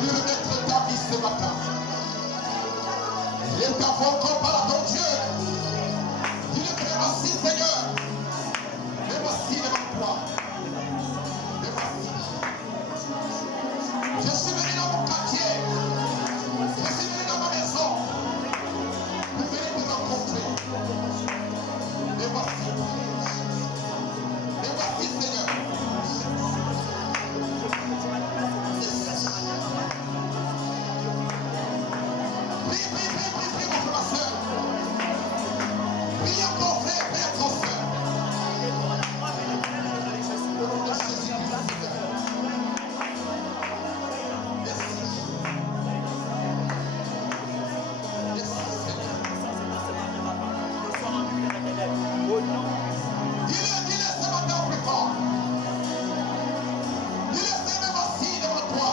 lui remettre ta vie ce matin. Et t'avons comparé à ton Dieu. Dis-le que merci Seigneur. Mais voici devant toi. Mais voici. Je suis venu dans mon quartier. Je suis venu dans ma maison. Pour venir te rencontrer. Mais voici. Mais voici Seigneur. Prie mon frère, ma soeur. Prie encore frère, prie encore soeur. Au nom de Jésus-Christ, Seigneur. Merci. Merci Seigneur. Dis-le ce matin plus fort. Dis-le Seigneur, voici devant toi.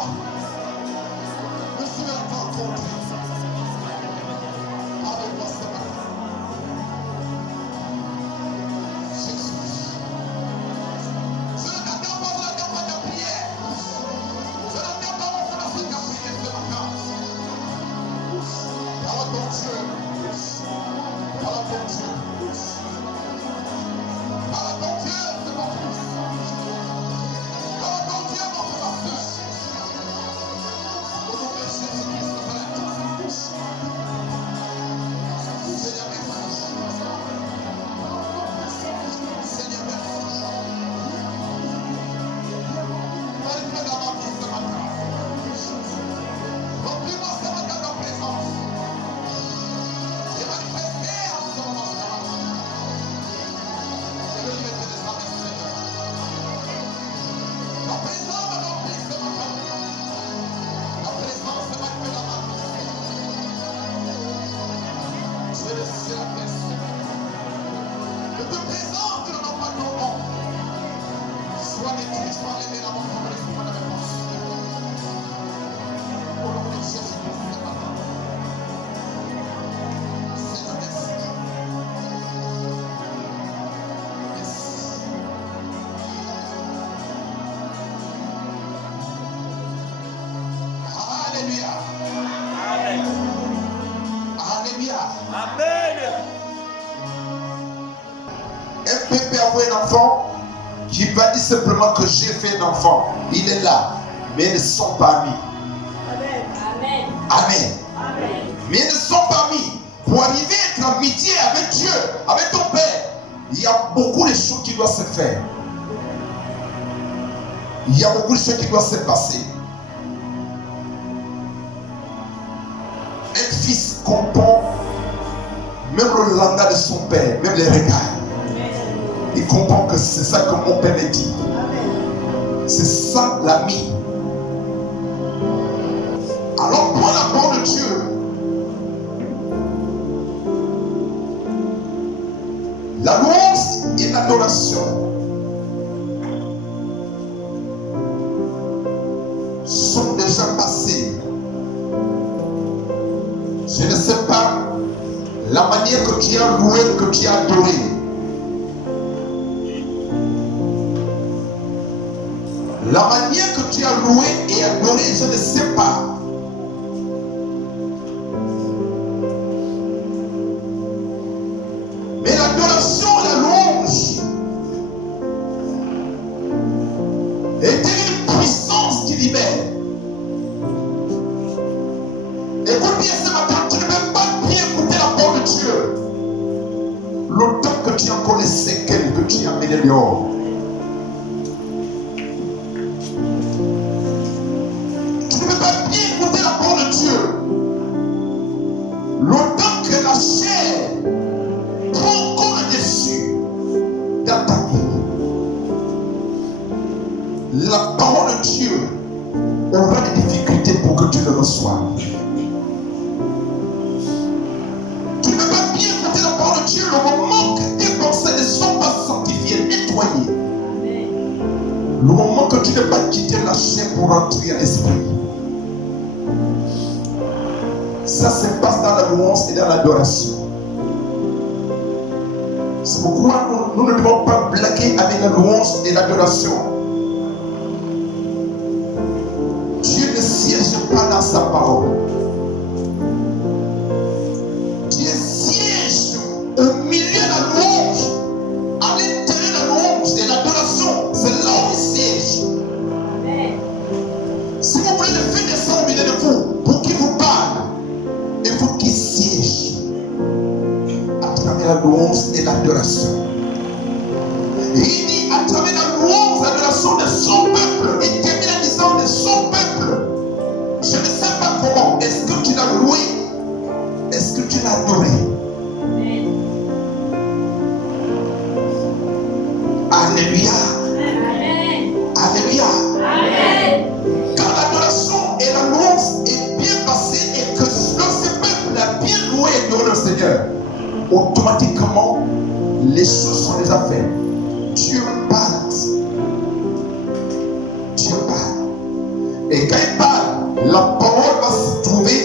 Je suis venu te rencontrer. Avec moi ce matin. Jésus. Je ne t'attends pas de prière. Je n'attends pas mon frère de prière ce matin. Parle à ton Dieu. Parle à ton Dieu. Parle à ton Dieu, c'est mon fils. Parle à ton Dieu, mon frère, ma soeur. Au nom de Jésus-Christ, parle à ton Dieu. Seigneur, merci. Seigneur, merci. Remplis-moi dans ma vie ce matin. Remplis-moi ce matin de ta présence. Et manifester en ce moment ce matin. Je veux lui mettre des amis, Seigneur. La présence me remplit ce matin. La présence se manifeste dans ma vie, Seigneur. Je le sais la paix, Seigneur. Que te présence que nous n'avons pas ton nom. Sois détruit, sois enlevé dans mon corps, l'esprit de mes pensées. Au nom de Jésus-Christ, ce matin. Seigneur, merci. Merci. Alléluia. Alléluia. Un bébé a un enfant qui va dire simplement que j'ai fait un enfant. Il est là, mais ils ne sont pas mis. Amen. Mais ils ne sont pas mis. Pour arriver à être amitié avec Dieu, avec ton Père, il y a beaucoup de choses qui doivent se faire. Il y a beaucoup de choses qui doivent se passer. Un fils comprend même le langage de son père, même les regards. Il comprend que c'est ça que mon père me dit. C'est ça l'ami. Alors prends la parole de Dieu. La louange et l'adoration sont déjà passées. Je ne sais pas la manière que tu as loué, que tu as adoré. La manière que tu as loué et adoré, je ne sais pas. Mais l'adoration, la louange est une puissance qui libère. Écoute bien ce matin, tu ne peux pas bien écouter la parole de Dieu. Longtemps que tu as encore les séquelles que tu as mis dehors. Longtemps que la chair prend encore le dessus dans ta vie, la parole de Dieu aura des difficultés pour que tu le reçoives. Tu ne peux pas bien écouter la parole de Dieu le moment que tes pensées ne sont pas sanctifiées, nettoyées. Le moment que tu ne peux pas quitter la chair pour entrer à l'esprit. Ça se passe dans la louange et dans l'adoration. C'est pourquoi nous ne devons pas blaguer avec la louange et l'adoration. Dieu ne siège pas adoration. Et il dit à travers la louange, l'adoration de son peuple, il termine en disant de son peuple. Je ne sais pas comment. Est-ce que tu l'as loué? Est-ce que tu l'as adoré? Alléluia. Alléluia. Quand l'adoration et la louange est bien passée et que ce peuple a bien loué et adoré le Seigneur, automatiquement, les choses sont déjà faites. Dieu parle. Dieu parle. Et quand il parle, la parole va se trouver,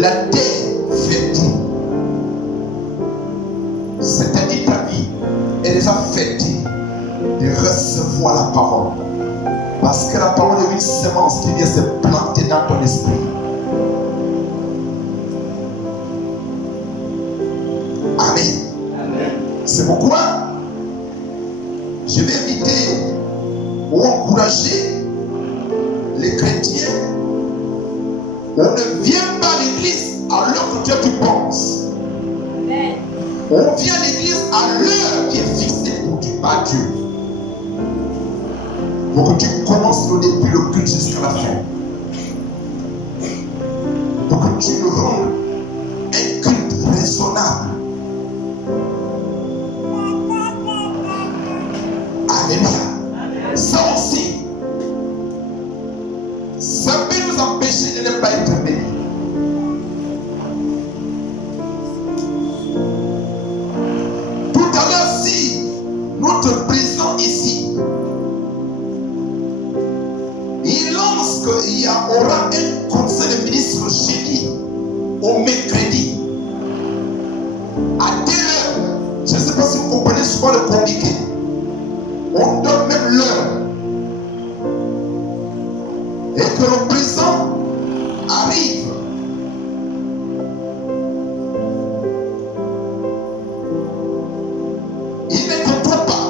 la terre fertile. C'est-à-dire ta vie est déjà fertile de recevoir la parole. Parce que la parole est une semence qui vient se planter dans ton esprit. Amen. C'est pourquoi je vais inviter ou encourager les chrétiens. On ne vient pas à l'église à l'heure que tu penses. On vient à l'église à l'heure qui est fixée pour Dieu, pas Dieu. Pour que tu commences le début, le culte jusqu'à la fin. Pour que tu le rendes un culte raisonnable. Alléluia. Ça aussi, ça peut nous empêcher de ne pas être bénis. Tout à l'heure, si notre président ici, il lance qu'il y aura un conseil de ministres jeudi au mercredi à telle heure. Je ne sais pas si vous comprenez souvent le communiqué. On donne même l'heure. Et que le président arrive. Il ne te trouve pas.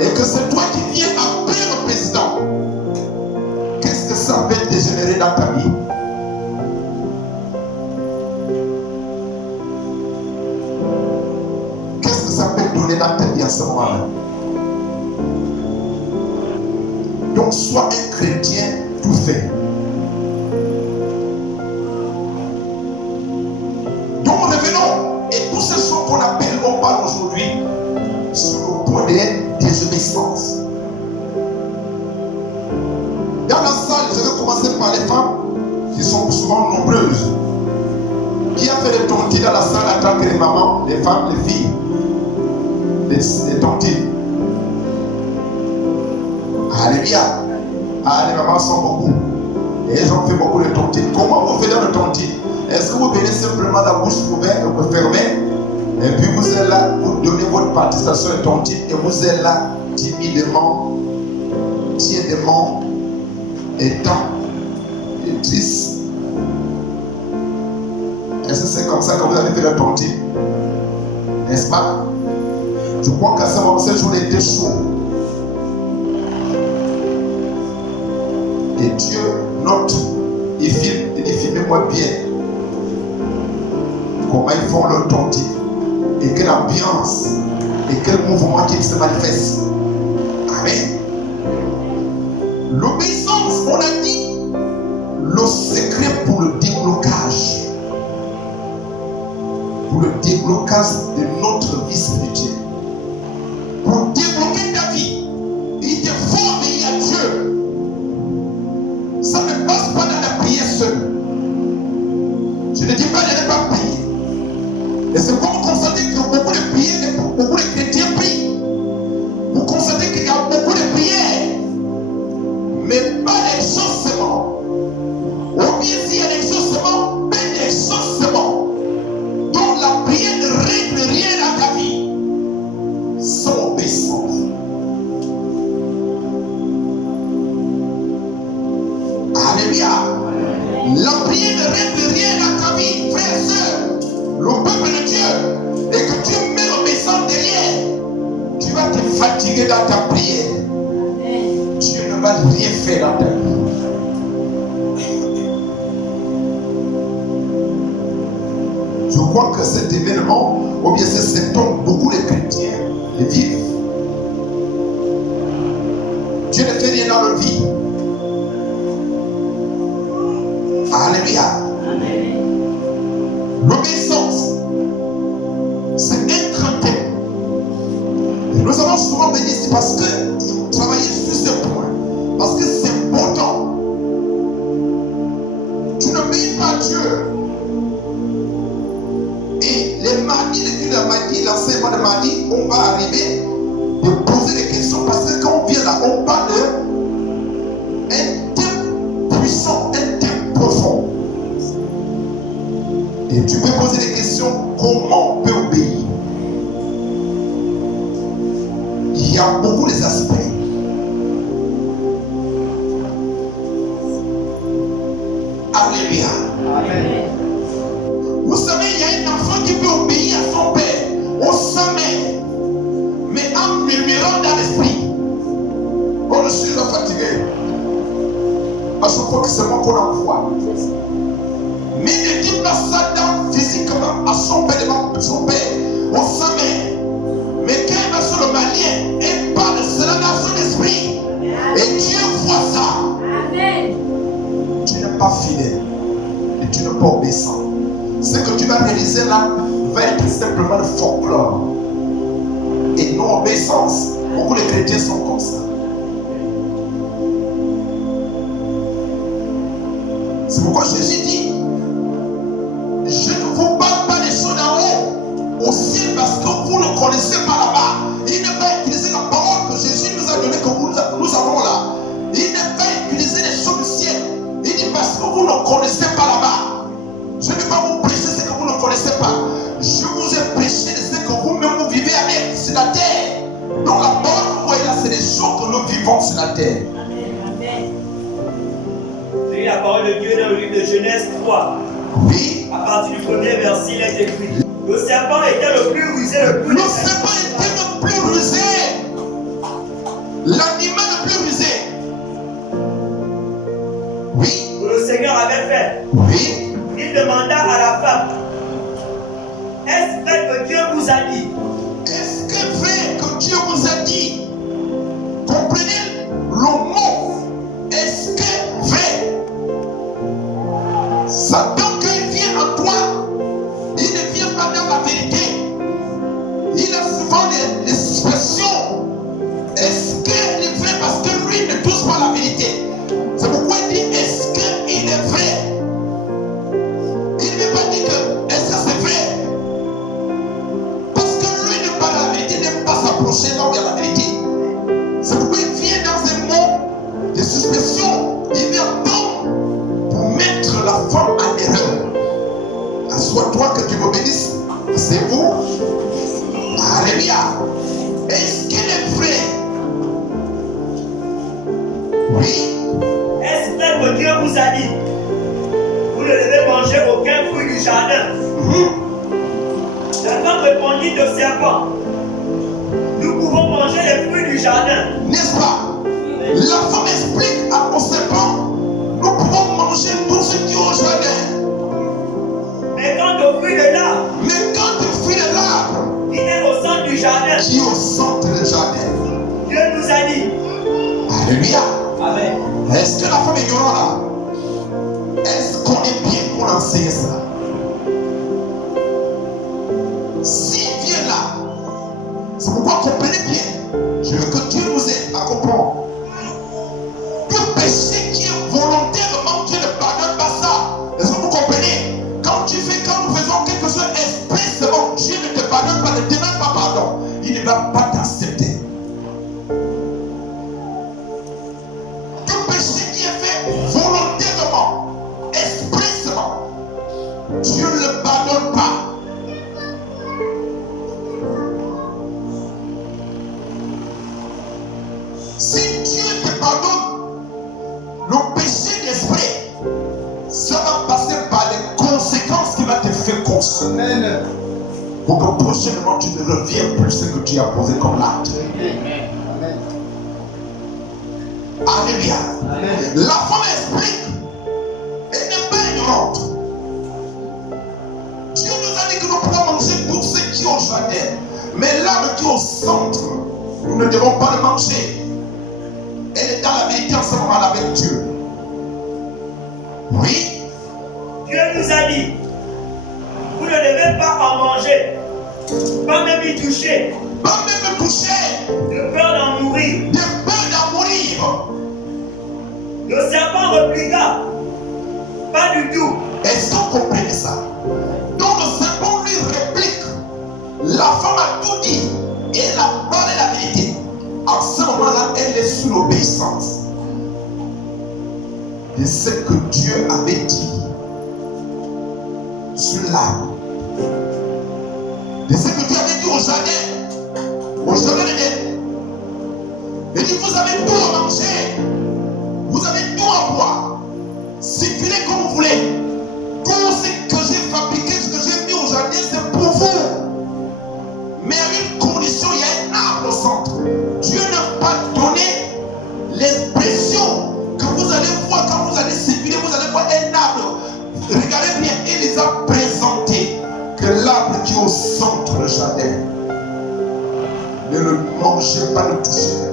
Et que c'est toi qui viens après le président. Qu'est-ce que ça peut dégénérer dans ta vie? Qu'est-ce que ça peut donner dans ta vie à ce moment-là? Donc, sois un chrétien tout fait. Donc, revenons. Et tous ces choses qu'on appelle, on parle aujourd'hui, sur le point de désobéissance. Dans la salle, je vais commencer par les femmes qui sont souvent nombreuses. Qui a fait les tontines dans la salle en tant que les mamans, les femmes, les filles, les tontines? Alléluia. Ah, les mamans sont beaucoup. Et elles ont fait beaucoup de tontines. Comment vous faites dans le tontine? Est-ce que vous venez simplement la bouche fermée? Et puis vous êtes là, vous donnez votre participation de tontine. Et vous êtes là, timidement, tièdement, étant et triste. Est-ce que c'est comme ça que vous avez fait la tontine? N'est-ce pas? Je crois qu'à ce moment, ce jour était chaud. Et Dieu note, il filme, il dit filmez-moi bien comment ils font leur tontine et quelle ambiance et quel mouvement qui se manifeste. Amen. L'obéissance, on a dit, le secret pour le déblocage de notre vie spirituelle. Pour débloquer ta vie, il te faut obéir à Dieu. Ça ne passe pas dans la prière seule. Je ne dis pas de ne pas prier. Et c'est pour vous constater que beaucoup de prières, beaucoup de chrétiens prient. Vous constatez qu'il y a beaucoup de prières, mais pas d'exaucement. Ou bien s'il y a l'exaucement, pas d'exaucement. Donc la prière ne règle rien à ta vie sans obéissance. Alléluia. La prière ne règle rien à ta vie, frère et soeur. Le peuple de Dieu, et que tu mets l'obéissance derrière, tu vas te fatiguer dans ta prière. Dieu ne va rien faire dans ta vie. Je crois que cet événement, ou bien ce symptôme, beaucoup de chrétiens le vivent. Dieu ne fait rien dans leur vie. Alléluia. L'obéissance, c'est un grand thème. Et nous allons souvent venir ici parce que travailler sur ce point, parce que c'est important. Tu n'obéis pas à Dieu. Et les mardis, l'étude de mardi, l'enseignement de mardi, on va arriver de poser des questions parce que quand on vient là, on parle d'un thème puissant, un thème profond. Et tu peux poser des questions, comment on peut obéir? Il y a beaucoup d'aspects. Alléluia. Amen. Vous savez, il y a un enfant qui peut obéir à son père au sommet, mais en murmurant dans l'esprit. Oh, je suis fatigué. À chaque fois que c'est moi qu'on envoie. Mais ne dit pas ça dans physiquement à son père devant son père au sommet. Mais quand il va sur le malien, il parle cela dans son esprit. Et Dieu voit ça. Amen. Tu n'es pas fidèle et tu n'es pas obéissant. Ce que tu vas réaliser là va être simplement le folklore et non obéissance. Beaucoup de chrétiens sont comme ça. C'est pourquoi Jésus dit: je ne vous parle pas des choses d'en haut au ciel parce que vous ne connaissez pas là-bas. Il n'est pas utilisé la parole que Jésus nous a donnée, que nous avons là. Il n'est pas utilisé les choses du ciel. Il dit parce que vous ne connaissez pas là-bas. Je ne vais pas vous prêcher ce que vous ne connaissez pas. Je vous ai prêché de ce que vous-même vous vivez avec sur la terre. Donc la parole que vous voyez là, c'est des choses que nous vivons sur la terre. Amen. Et la parole de Dieu dans le livre de Genèse 3. Oui. À partir du premier verset, il est écrit: le serpent était le plus rusé, le serpent était le plus rusé. L'animal le plus rusé. Oui. Que le Seigneur avait fait. Oui. Il demanda à la femme: est-ce vrai que Dieu vous a dit? Est-ce que vrai que Dieu vous a dit? Comprenez le mot. Est-ce que vrai? Satan, quand il vient en toi, il ne vient pas dans la vérité. Il a souvent des expressions. Est-ce qu'il est vrai? Parce que lui ne touche pas la vérité. C'est pourquoi il dit: est-ce qu'il est vrai? Il ne veut pas dire que est-ce que c'est vrai? Parce que lui n'est pas la vérité, il n'aime pas s'approcher là où il y a la vérité. C'est pourquoi il vient dans un mot de suspicion. Il vient pour mettre la femme en erreur. Assois-toi, que tu me bénisses. C'est vous. Alléluia. Est-ce qu'il est vrai? Oui. Est-ce vrai que Dieu vous a dit: vous ne devez manger aucun fruit du jardin? La femme répondit au serpent: nous pouvons manger les fruits du jardin. N'est-ce pas? La femme explique au serpent: nous pouvons manger tout ce qui est au jardin. Mais quant au fruit de l'arbre, qui est au centre du jardin, Dieu nous a dit. Alléluia. Amen. Est-ce que la femme est ignorante là? Est-ce qu'on est bien pour enseigner ça? S'il vient là, c'est pourquoi comprenez bien. Je veux que Dieu nous aide à comprendre. Que péché qui est volontairement, Dieu ne pardonne pas ça. Est-ce que vous comprenez? Quand nous faisons quelque chose expressément, Dieu ne te pardonne pas, ne te demande pas pardon. Il ne va pas t'accepter. Que péché qui est fait volontairement, expressément, Dieu ne le pardonne pas. Si Dieu te pardonne le péché d'esprit, ça va passer par les conséquences qui vont te faire consommer. Pour que prochainement tu ne reviens plus ce que tu as posé comme acte. Amen. Alléluia. La femme explique. Elle n'est pas ignorante. Dieu nous a dit que centre, nous ne devons pas le manger. Elle est dans la vérité en ce moment avec Dieu. Oui. Dieu nous a dit, vous ne devez pas en manger, pas même y toucher. Pas même me toucher. De peur d'en mourir. De peur d'en mourir. Le serpent répliqua, pas du tout. Est-ce que vous comprenez ça? Donc le serpent lui réplique. La femme a tout dit. Et elle a parlé la vérité. En ce moment-là, elle est sous l'obéissance de ce que Dieu avait dit sur l'arbre. De ce que Dieu avait dit au jardin. Au jardin d'Éden. Il dit, vous avez tout à manger. Vous avez tout à boire. Circulez comme vous voulez. Tout ce que j'ai fabriqué, ce que j'ai mis au jardin, c'est pour vous. Mais à une condition, il y a un arbre au centre. Dieu n'a pas donné l'expression que vous allez voir quand vous allez circuler, vous allez voir un arbre. Regardez bien, il les a présentés que l'arbre qui est au centre du jardin. Ne le mangez pas, ne touchez pas.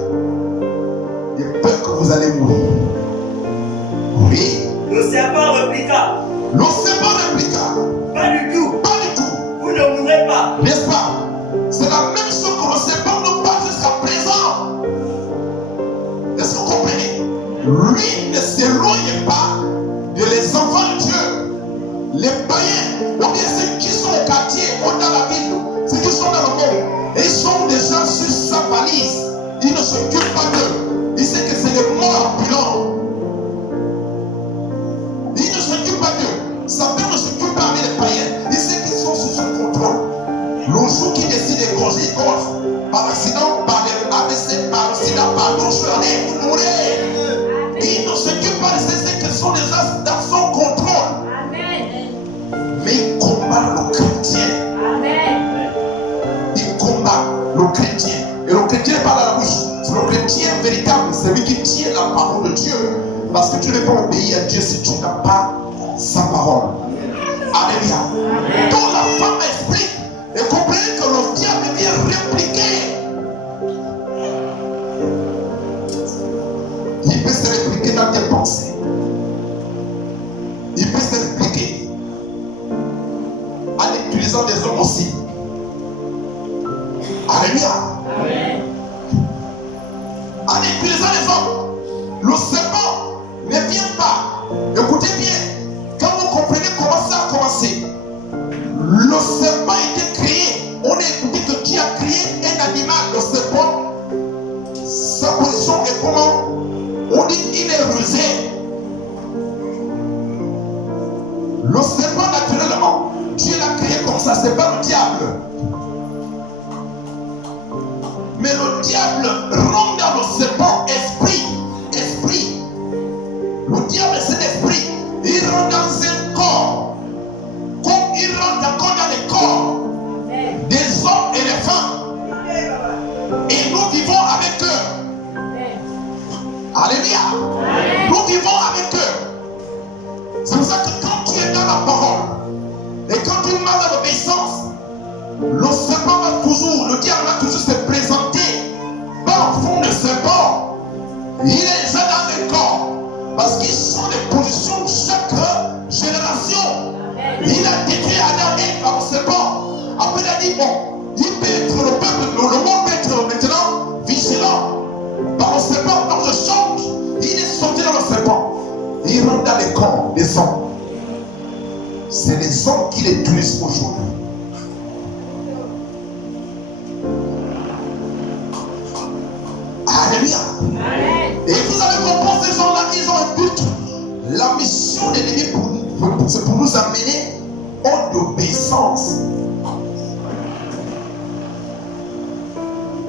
Il y a peur que vous allez mourir. Oui. Le serpent répliqua. Le serpent répliqua. Pas du tout. Pas du tout. Vous ne mourrez pas. N'est-ce pas? C'est la même chose que le serpent nous parle jusqu'à présent. Est-ce que vous comprenez? Lui ne s'éloigne pas de les enfants de Dieu. Les païens, ou bien ceux qui sont au quartier, ou dans la ville, ceux qui sont dans le monde, et ils sont déjà sur sa valise. Il ne s'occupe pas d'eux. Il sait que c'est le mort ambulant. Il ne s'occupe pas d'eux. Sa père ne s'occupe pas avec les païens. Il sait qu'ils sont sous son contrôle. Le jour qu'il décide d'égorger, il gorge. Par accident, par AVC, par accident, par dangereux, vous mourrez. Il ne s'occupe pas de ces qui sont déjà dans son contrôle. Amen. Mais il combat le chrétien. Amen. Il combat le chrétien. Et le chrétien n'est pas dans la bouche. C'est le chrétien véritable, celui qui tient la parole de Dieu. Parce que tu n'es pas obéi à Dieu si tu n'as pas sa parole. Alléluia. Donc la femme explique. Et comprenez que le diable vient répliquer. Il peut se répliquer dans tes pensées. Il peut se répliquer en utilisant des hommes aussi. Alléluia. Amen. En utilisant les hommes. Le serpent ne vient pas. Écoutez bien. Quand vous comprenez comment ça a commencé. Le serpent a été créé. On a écouté que Dieu a créé un animal, le serpent. Sa position est comment? On dit il est rusé. Le serpent naturellement, Dieu l'a créé comme ça, c'est pas le diable. Mais le diable rentre dans le serpent esprit. Esprit. Le diable c'est l'esprit. Il rentre dans un corps. Comme il rentre encore dans les corps des hommes et des femmes. Et nous vivons avec eux. Alléluia. Nous vivons avec eux. C'est pour ça que quand tu es dans la parole et quand tu marches dans l'obéissance, le serpent va toujours, le diable va toujours se présenter par le fond de serpent. Il est déjà dans le corps parce qu'ils sont des positions de chaque génération. Il a détruit Adam et Ève par le serpent. Après il a dit bon, il peut être le peuple, le monde peut être maintenant vigilant par le serpent. Donc je change. Il est sorti dans le serpent. Il rentre dans les corps des hommes. C'est les hommes qui les tuent aujourd'hui. Alléluia. Et vous avez compris, ces gens-là, ils ont un but. La mission de l'ennemi, c'est pour nous amener en obéissance.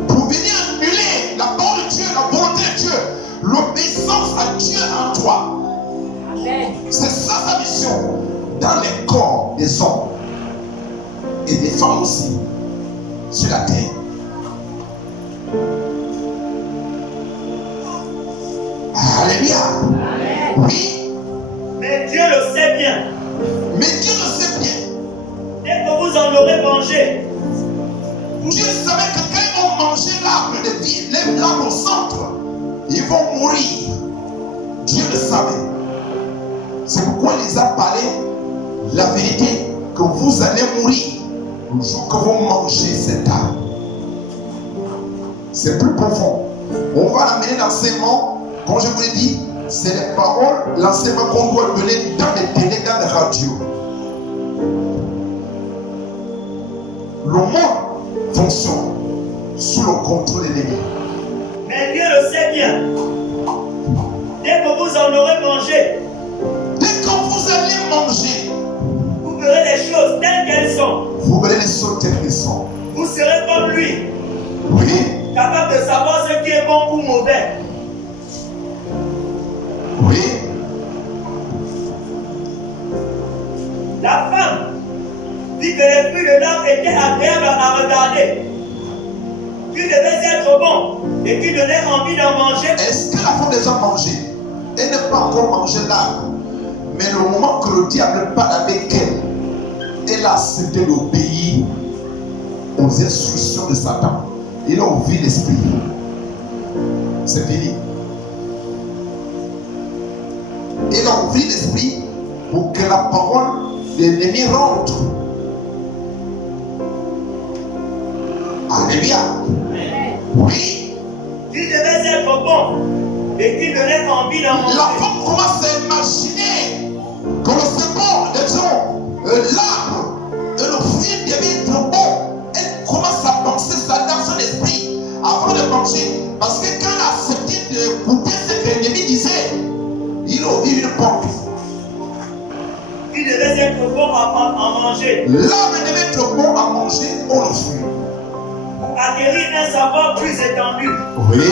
Pour venir annuler la parole de Dieu, la volonté de Dieu, l'obéissance à Dieu en toi. C'est ça sa mission. Dans les corps des hommes et des femmes aussi sur la terre. Alléluia. Oui. Mais Dieu le sait bien. Mais Dieu le sait bien. Dès que vous en aurez mangé, Dieu savait que quand ils vont manger mal au centre, ils vont mourir. Dieu le savait. C'est pourquoi il les a parlé la vérité, que vous allez mourir le jour que vous mangez cet arbre. C'est plus profond. On va amener l'enseignement, comme je vous l'ai dit, c'est les paroles, l'enseignement qu'on doit donner dans les télé, dans les radios. Le monde fonctionne sous le contrôle ennemi. Mais Dieu le sait bien. Dès que vous en aurez mangé, dès que vous allez manger, vous verrez les choses telles qu'elles sont. Vous verrez les choses telles qu'elles sont. Vous serez comme lui. Oui. Capable de savoir ce qui est bon ou mauvais. Oui. La femme dit que les fruits de l'arbre étaient agréables à regarder, qu'ils devaient être bons et qu'il donnait envie d'en manger. Est-ce que la femme a déjà mangé? Elle n'a pas encore mangé l'arbre. Mais le moment que le diable parle avec elle, elle a accepté d'obéir aux instructions de Satan. Il a ouvert l'esprit. C'est fini. Il a ouvert l'esprit pour que la parole de l'ennemi rentre. Alléluia. Oui. Qu'il devait être bon et qu'il donnait envie d'en manger. La femme commence à imaginer que le symbole de Dieu, l'arbre et le fruit devait être bon. Elle commence à penser ça dans son esprit avant de manger. Parce que quand elle a accepté de goûter ce que l'ennemi disait, il a ouvert une porte. Il devait être bon à manger. L'arbre devait être bon à manger ou le fruit. Pour acquérir un savoir plus étendu. Oui.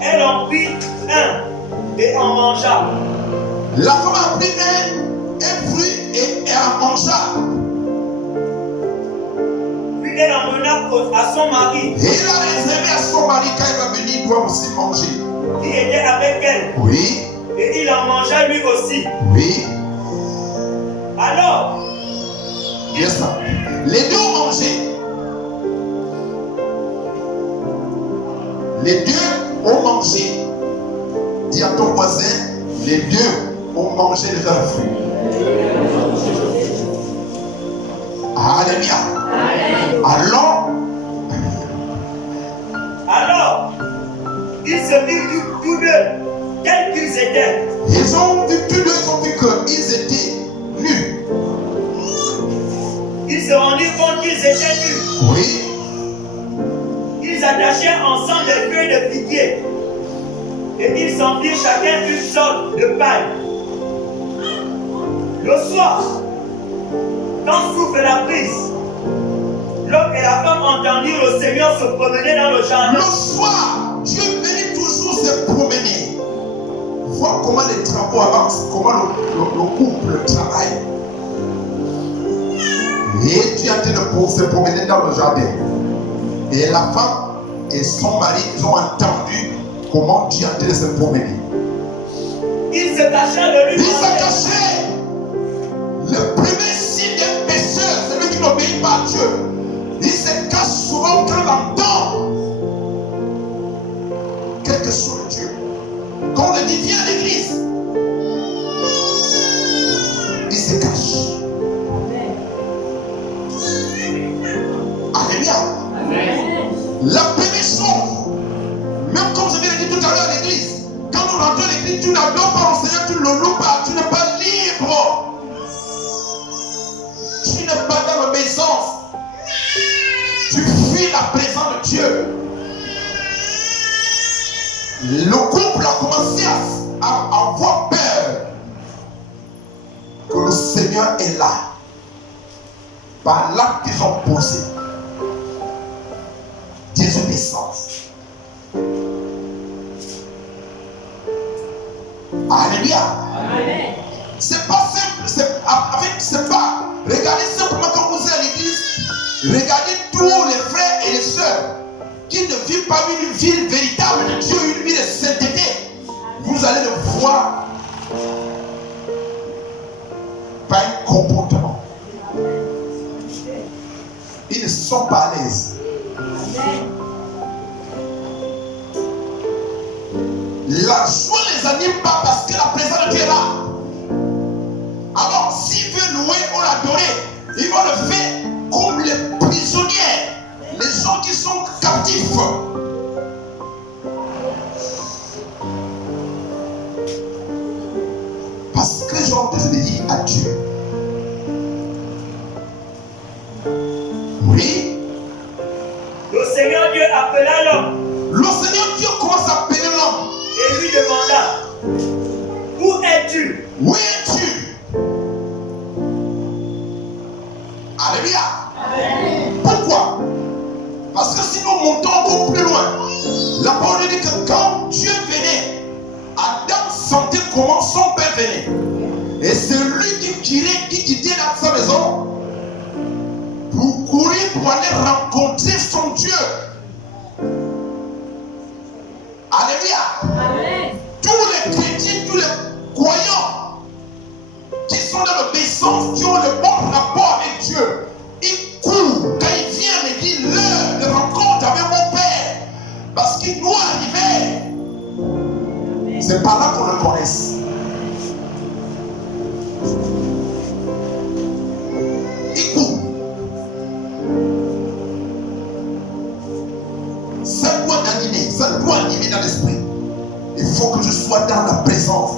Elle en prit un et en mangea. La femme a pris un fruit et en mangea. Puis elle emmena à son mari. Et il a réservé à son mari quand il va venir, il doit aussi manger. Qui était avec elle. Oui. Et il en mangea lui aussi. Oui. Alors, Yes, ça. Les deux ont mangé. Les deux ont mangé. Dis à ton voisin, les deux ont mangé de leurs fruits. Alléluia. Alors, ils se virent tous deux tels qu'ils étaient. Ils ont vu, tous deux ont vu qu'ils étaient nus. Ils se rendirent compte qu'ils étaient nus. Oui. Ils attachèrent ensemble les feuilles de figuier. Et ils s'en firent chacun une sorte de paille. Le soir, quand souffle la brise, l'homme et la femme entendirent le Seigneur se promener dans le jardin. Le soir, Dieu venait toujours se promener. Voir comment les travaux avancent, comment le couple travaille. Et Dieu a été de se promener dans le jardin. Et la femme et son mari, ils ont entendu comment Dieu a été de se promener. Ils se cachèrent de lui. Ils se cachaient. Le premier signe d'un pécheur, c'est celui qui n'obéit pas à Dieu. Il se cache souvent quand il entend quelque chose de Dieu. Quand on le dit, viens à l'église, il se cache. Alléluia. La première chose, même comme je l'ai dit tout à l'heure à l'église, quand nous rentrons à l'église, tu n'adores pas au Seigneur, tu ne le loues pas, tu n'es pas libre. Tu n'es pas dans l'obéissance. Tu fuis la présence de Dieu. Le couple a commencé à avoir peur que le Seigneur est là. Par l'acte qu'ils ont posé. Désobéissance. Alléluia. Amen. C'est pas simple. C'est pas. Regardez simplement quand vous êtes à l'église. Regardez tous les frères et les sœurs qui ne vivent pas une vie véritable de Dieu, une vie de sainteté. Vous allez le voir par un comportement. Ils ne sont pas à l'aise. La joie ne les anime pas parce que la présence de Dieu est là. Alors, s'ils veulent louer ou l'adorer, ils vont le faire comme les prisonniers, les gens qui sont captifs. Parce que les gens désobéissent à Dieu. Oui. Le Seigneur Dieu appela l'homme. Le Seigneur Dieu commence à appeler l'homme. Et lui demanda, où es-tu? Où es-tu? Alléluia. Amen. Pourquoi? Parce que si nous montons encore plus loin, la parole dit que quand Dieu venait, Adam sentait comment son père venait. Et c'est lui qui quittait dans sa maison pour courir pour aller rencontrer son Dieu. Alléluia. Amen. Tous les chrétiens, tous les croyants qui sont dans l'obéissance, qui ont le bon rapport avec Dieu, ils courent quand ils viennent et disent l'heure de rencontre avec mon Père, parce qu'il doit arriver. C'est par là qu'on le connaisse. Ils courent. Ça doit animer dans l'esprit. Il faut que je sois dans la présence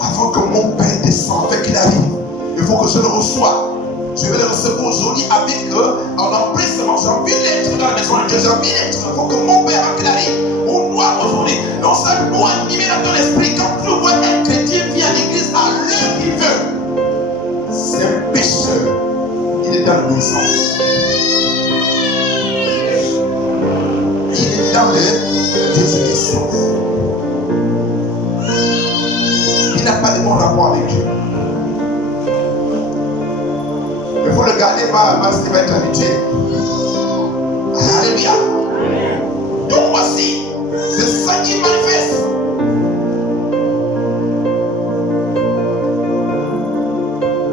avant que mon Père descende, avec qu'il arrive. Il faut que je le reçoive. Je vais le recevoir aujourd'hui avec eux en empressement. J'ai envie d'être dans la maison de Dieu. J'ai envie d'être. Il faut que mon Père, avant qu'il arrive, on doit aujourd'hui. Donc ça doit animer dans ton esprit. Quand tu vois un chrétien vient à l'église à l'heure qu'il veut, c'est un pécheur. Il est dans l'obéissance. Il est dans le désobéissance. Il n'a pas de bon rapport avec Dieu. Il faut le garder parce qu'il va être habitué. Alléluia. Donc voici, c'est ça qui manifeste.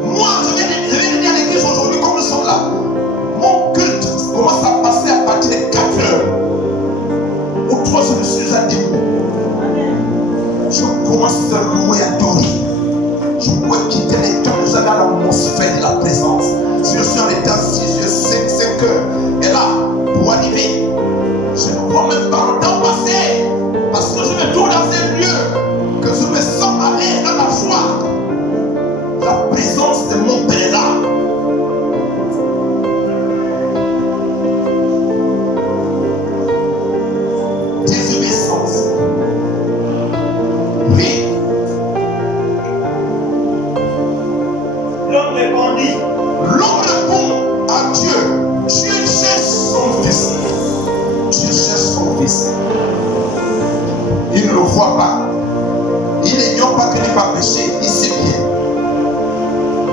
Moi, je viens de venir à l'église aujourd'hui comme nous sommes là. Mon culte commence à passer à partir de 4 heures. Ou 3 heures, je suis à debout. Je commence à louer, à adorer. Je peux quitter les temps, nous allons dans l'atmosphère de la présence. Si je suis en état 6 heures, 5 heures, et là, pour arriver, je ne vois même pas le temps passer. Parce que je me trouve dans un lieu, que je me sens aller dans la joie. La présence de mon Père est là. Désobéissance. Oui. L'homme répondit. L'homme répond à Dieu. Dieu cherche son fils. Dieu cherche son fils. Il ne le voit pas. Il n'ignore pas qu'il n'est pas péché. Il sait bien.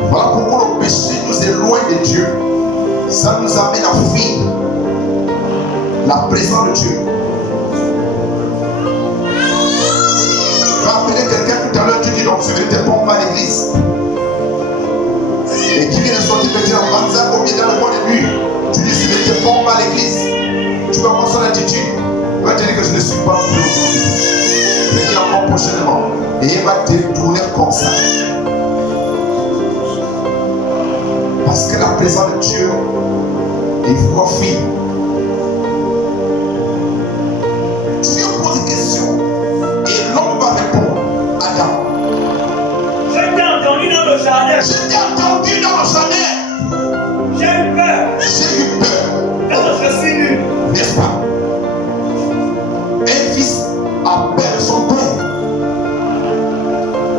Voilà pourquoi le péché nous éloigne de Dieu. Ça nous amène à fuir la présence de Dieu. Tu vas appeler quelqu'un tout à l'heure, tu dis donc je vais te pomper à l'église. Et qui vient de sortir petit en Banza au milieu dans le mois de nuit. Tu dis je vais te pomper à l'église. Tu vas voir son attitude. Il va te dire que je ne suis pas plus aujourd'hui. Je vais dire encore prochainement. Et il va te tourner comme ça. Parce que la présence de Dieu, il faut fuir. Dieu pose une question et l'homme va répondre. Adam. Je t'ai entendu dans le jardin. Je t'ai entendu dans le jardin. J'ai eu peur. J'ai eu peur. Quand je suis nu. N'est-ce pas? Un fils appelle son père.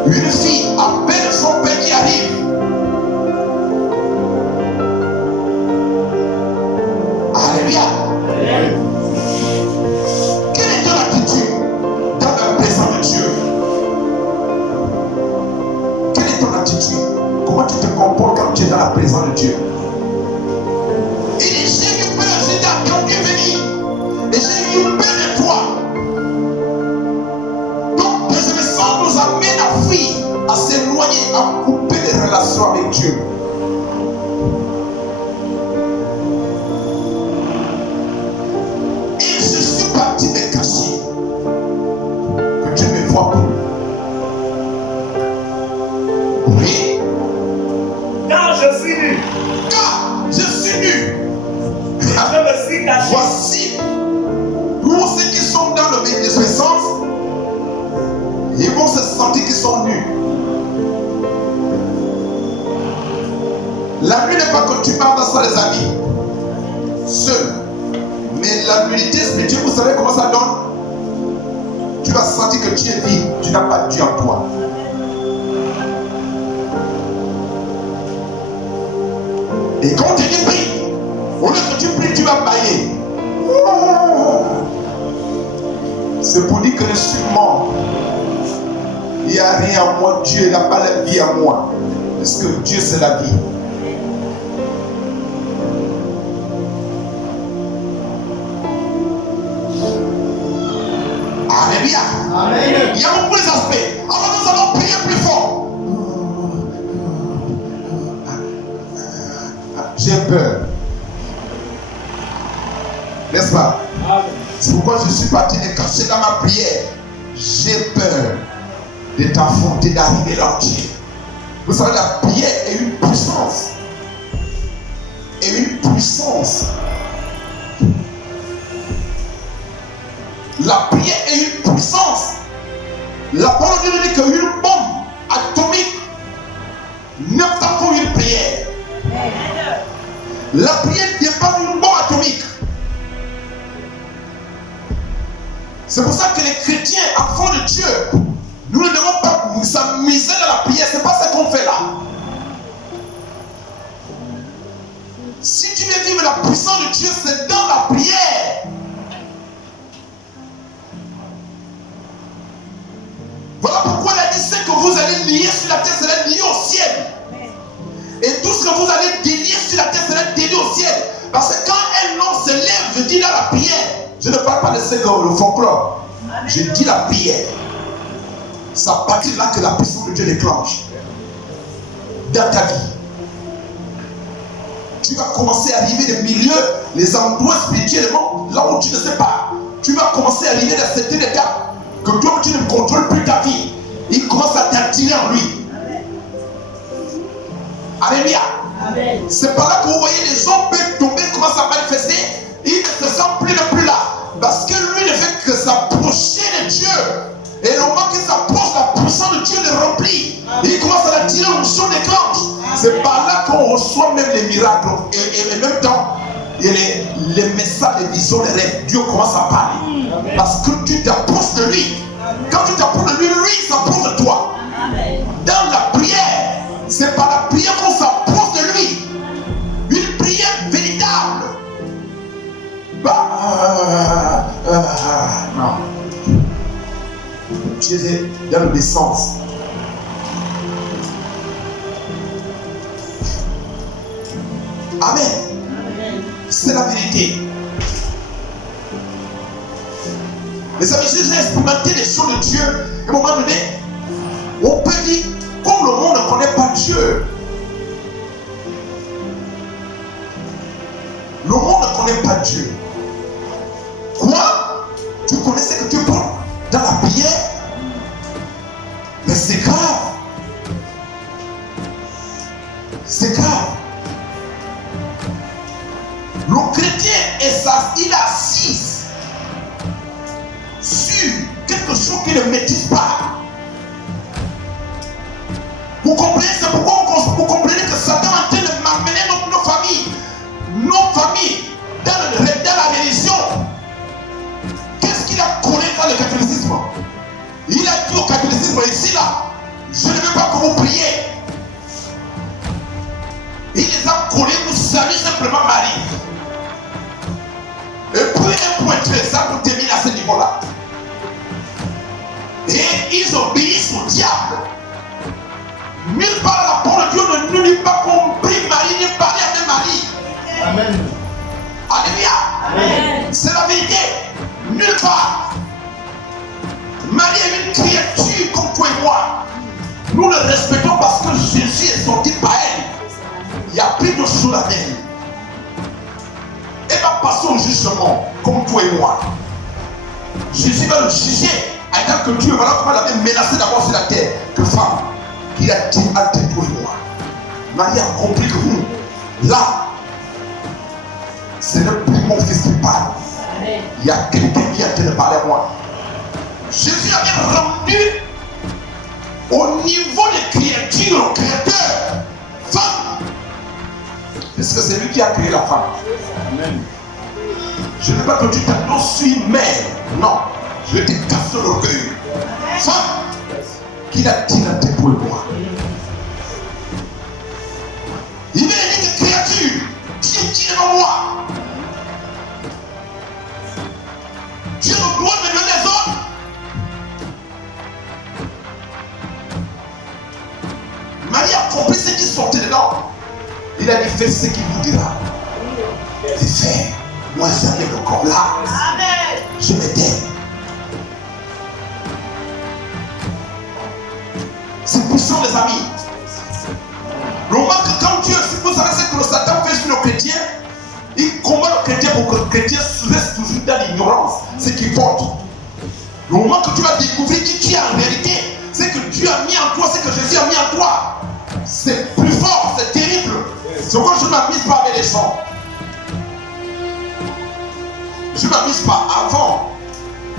Une fille appelle son père qui arrive. Alléluia. Quelle est ton attitude dans la présence de Dieu? Quelle est ton attitude? Comment tu te comportes quand tu es dans la présence de Dieu? Il dit, j'ai eu peur, j'ai entendu venir. Et j'ai eu peur de toi. Donc, désobéissance nous amène à fuir, à s'éloigner, à couper les relations avec Dieu. Et je suis parti me cacher. Que Dieu ne me voit Oui. Car je suis nu. Car je suis nu. Je me suis caché. Voici tous ceux qui sont dans le médecins, ils vont se sentir qu'ils sont nus. La nuit n'est pas que tu marches sans les amis, seul. Mais la nudité spirituelle, vous savez comment ça donne? Tu vas sentir que tu es vide, tu n'as pas Dieu en toi. Et quand tu dis prie, au lieu que tu pries, tu vas bailler. C'est pour dire que je suis mort. Il n'y a rien en moi. Dieu n'a pas la vie en moi. Parce que Dieu, c'est la vie. Alléluia. Amen. Il y a beaucoup d'aspects. Alors nous allons prier plus fort. J'ai peur. N'est-ce pas? C'est pourquoi je suis parti me cacher dans ma prière. J'ai peur de t'affronter, d'arriver là où tu es. Vous savez, la prière est une puissance. Et une puissance. La prière est une puissance. La parole de Dieu dit qu'une bombe atomique n'est pas comme une prière. La prière n'est pas une bombe atomique. C'est pour ça que les chrétiens, enfants de Dieu, nous ne devons pas s'amuser dans la prière. Ce n'est pas ce qu'on fait là. Si tu veux vivre la puissance de Dieu, c'est dans la prière. Voilà pourquoi il a dit ce que vous allez lier sur la terre sera lié au ciel. Et tout ce que vous allez délier sur la terre sera délié au ciel. Parce que quand un homme se lève, je dis dans la prière, je ne parle pas de ce que le folklore. Je dis la prière. C'est à partir de là que la puissance de Dieu déclenche. Dans ta vie. Tu vas commencer à arriver des milieux, les endroits spirituellement, là où tu ne sais pas. Tu vas commencer à arriver dans certaines étapes que toi tu ne contrôles plus ta vie. Il commence à t'attirer en lui. Alléluia. C'est par là que vous voyez les hommes peuvent tomber, commencent à manifester. Il ne se sent plus là. Parce que lui ne fait que s'approcher de Dieu. Et le moment qu'il s'approche, la puissance de Dieu le remplit. Il commence à l'attirer, l'onction déclenche. C'est par là qu'on reçoit même les miracles. Et en même temps, et les messages, les visions, les rêves. Dieu commence à parler. Parce que tu t'approches de lui. Quand tu t'approches de lui, lui s'approche de toi. Dans la prière, c'est par la prière qu'on s'approche de lui. Une prière véritable. Non. Tu es dans l'obéissance. Amen. C'est la vérité. Les amis, j'ai expérimenté les choses de Dieu. À un moment donné, on peut dire, comme le monde ne connaît pas Dieu, le monde ne connaît pas Dieu. Quoi? Tu connaissais que Dieu parle dans la prière? Mais c'est grave. C'est grave. Le chrétien il est assis sur quelque chose qu'il ne maîtrise pas. Vous comprenez? C'est pourquoi vous comprenez que Satan est en train de m'amener nos familles dans la religion. Qu'est-ce qu'il a collé dans le catholicisme? Il a dit au catholicisme ici là, je ne veux pas que vous priez. Il les a collés pour saluer simplement Marie. Et puis un point très ça pour terminer à ce niveau-là. Et ils obéissent au diable. Nulle part la parole de Dieu ne nous dit pas qu'on prie Marie, ni parler avec Marie. Amen. Alléluia. Amen. C'est la vérité. Nulle part. Marie est une créature comme toi et moi. Nous le respectons parce que Jésus est sorti par elle. Il n'y a plus de choses à elle. Elle va passer au jugement comme toi et moi. Jésus va le juger. Alors que Dieu, voilà comment il avait menacé d'abord sur la terre que femme, qu'il a dit à tes toi et moi. Marie a compris que là, ce n'est plus mon fils qui parle. Il y a quelqu'un qui a été de parler à moi. Jésus a bien rendu au niveau des créatures, créateur, femme. Parce que c'est lui qui a créé la femme. Amen. Je ne veux pas que tu t'annonces mère. Non. Je vais te casser l'orgueil. Femme, qu'il a dit à tes toi et moi. Il m'a dit des créatures. Dieu qui est devant moi. Dieu le droit de me donner les autres. Marie a compris ce qui sortait dedans. Il a dit fais ce qu'il vous dira. Et fait, moi j'avais le corps là. Amen. Je m'étais. C'est puissant les amis. Le moment que quand Dieu, vous savez ce que le Satan fait sur le chrétien, il combat le chrétien pour que le chrétien reste toujours dans l'ignorance, ce qu'il porte. Le moment que tu vas découvrir qui tu es en vérité, c'est que Dieu a mis en toi, c'est que Jésus a mis en toi. C'est plus fort, c'est terrible. C'est pourquoi je ne m'amuse pas avec les gens. Je ne m'amuse pas. Avant,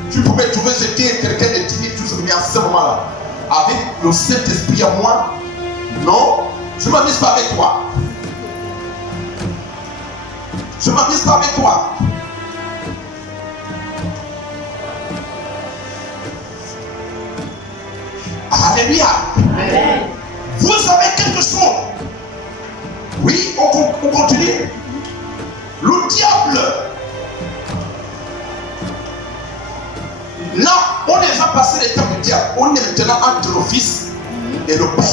tu pouvais trouver j'étais quelqu'un de timide, tout ça, mais à ce moment-là, avec le Saint-Esprit à moi, non, je ne m'amuse pas avec toi. Je ne m'amuse pas avec toi. Alléluia. Amen. Vous savez quelque chose. Oui, on continue. Le diable. Là, on est déjà passé les temps du diable. On est maintenant entre le Fils et le Père.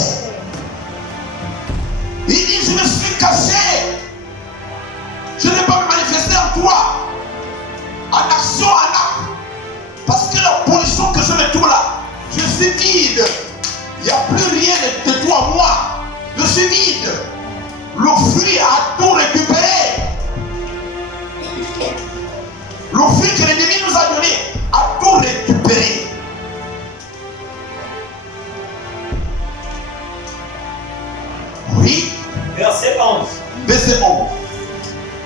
Il dit, je me suis caché. Je n'ai pas manifesté en toi. En action, en acte. Parce que la position que je me trouve là, je suis vide. Il n'y a plus rien de toi, moi. Je suis vide. Le fruit a tout récupéré. Le fruit que l'ennemi nous a donné a tout récupéré. Oui. Verset 11. Verset 11.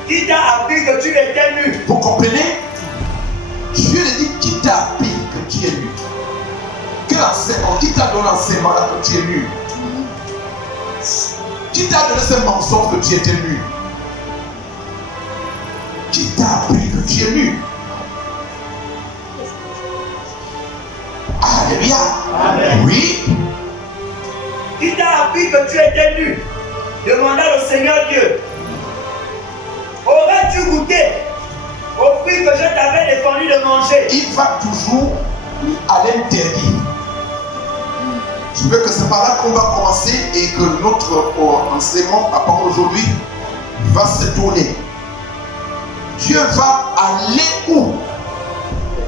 Qui t'a appris que tu étais nu? Vous comprenez? Dieu lui dit qui t'a appris que tu es nu? Quel enseignement? Qui t'a donné l'enseignement là que tu es nu? Qui t'a donné ce mensonge que tu étais nu? Qui t'a appris que tu es nu? Alléluia. Amen. Oui. Qui t'a appris que tu étais nu? Demanda le Seigneur Dieu. Aurais-tu goûté au fruit que je t'avais défendu de manger? Il va toujours à l'interdit. Je veux que c'est par là qu'on va commencer et que notre enseignement à part aujourd'hui va se tourner. Dieu va aller où?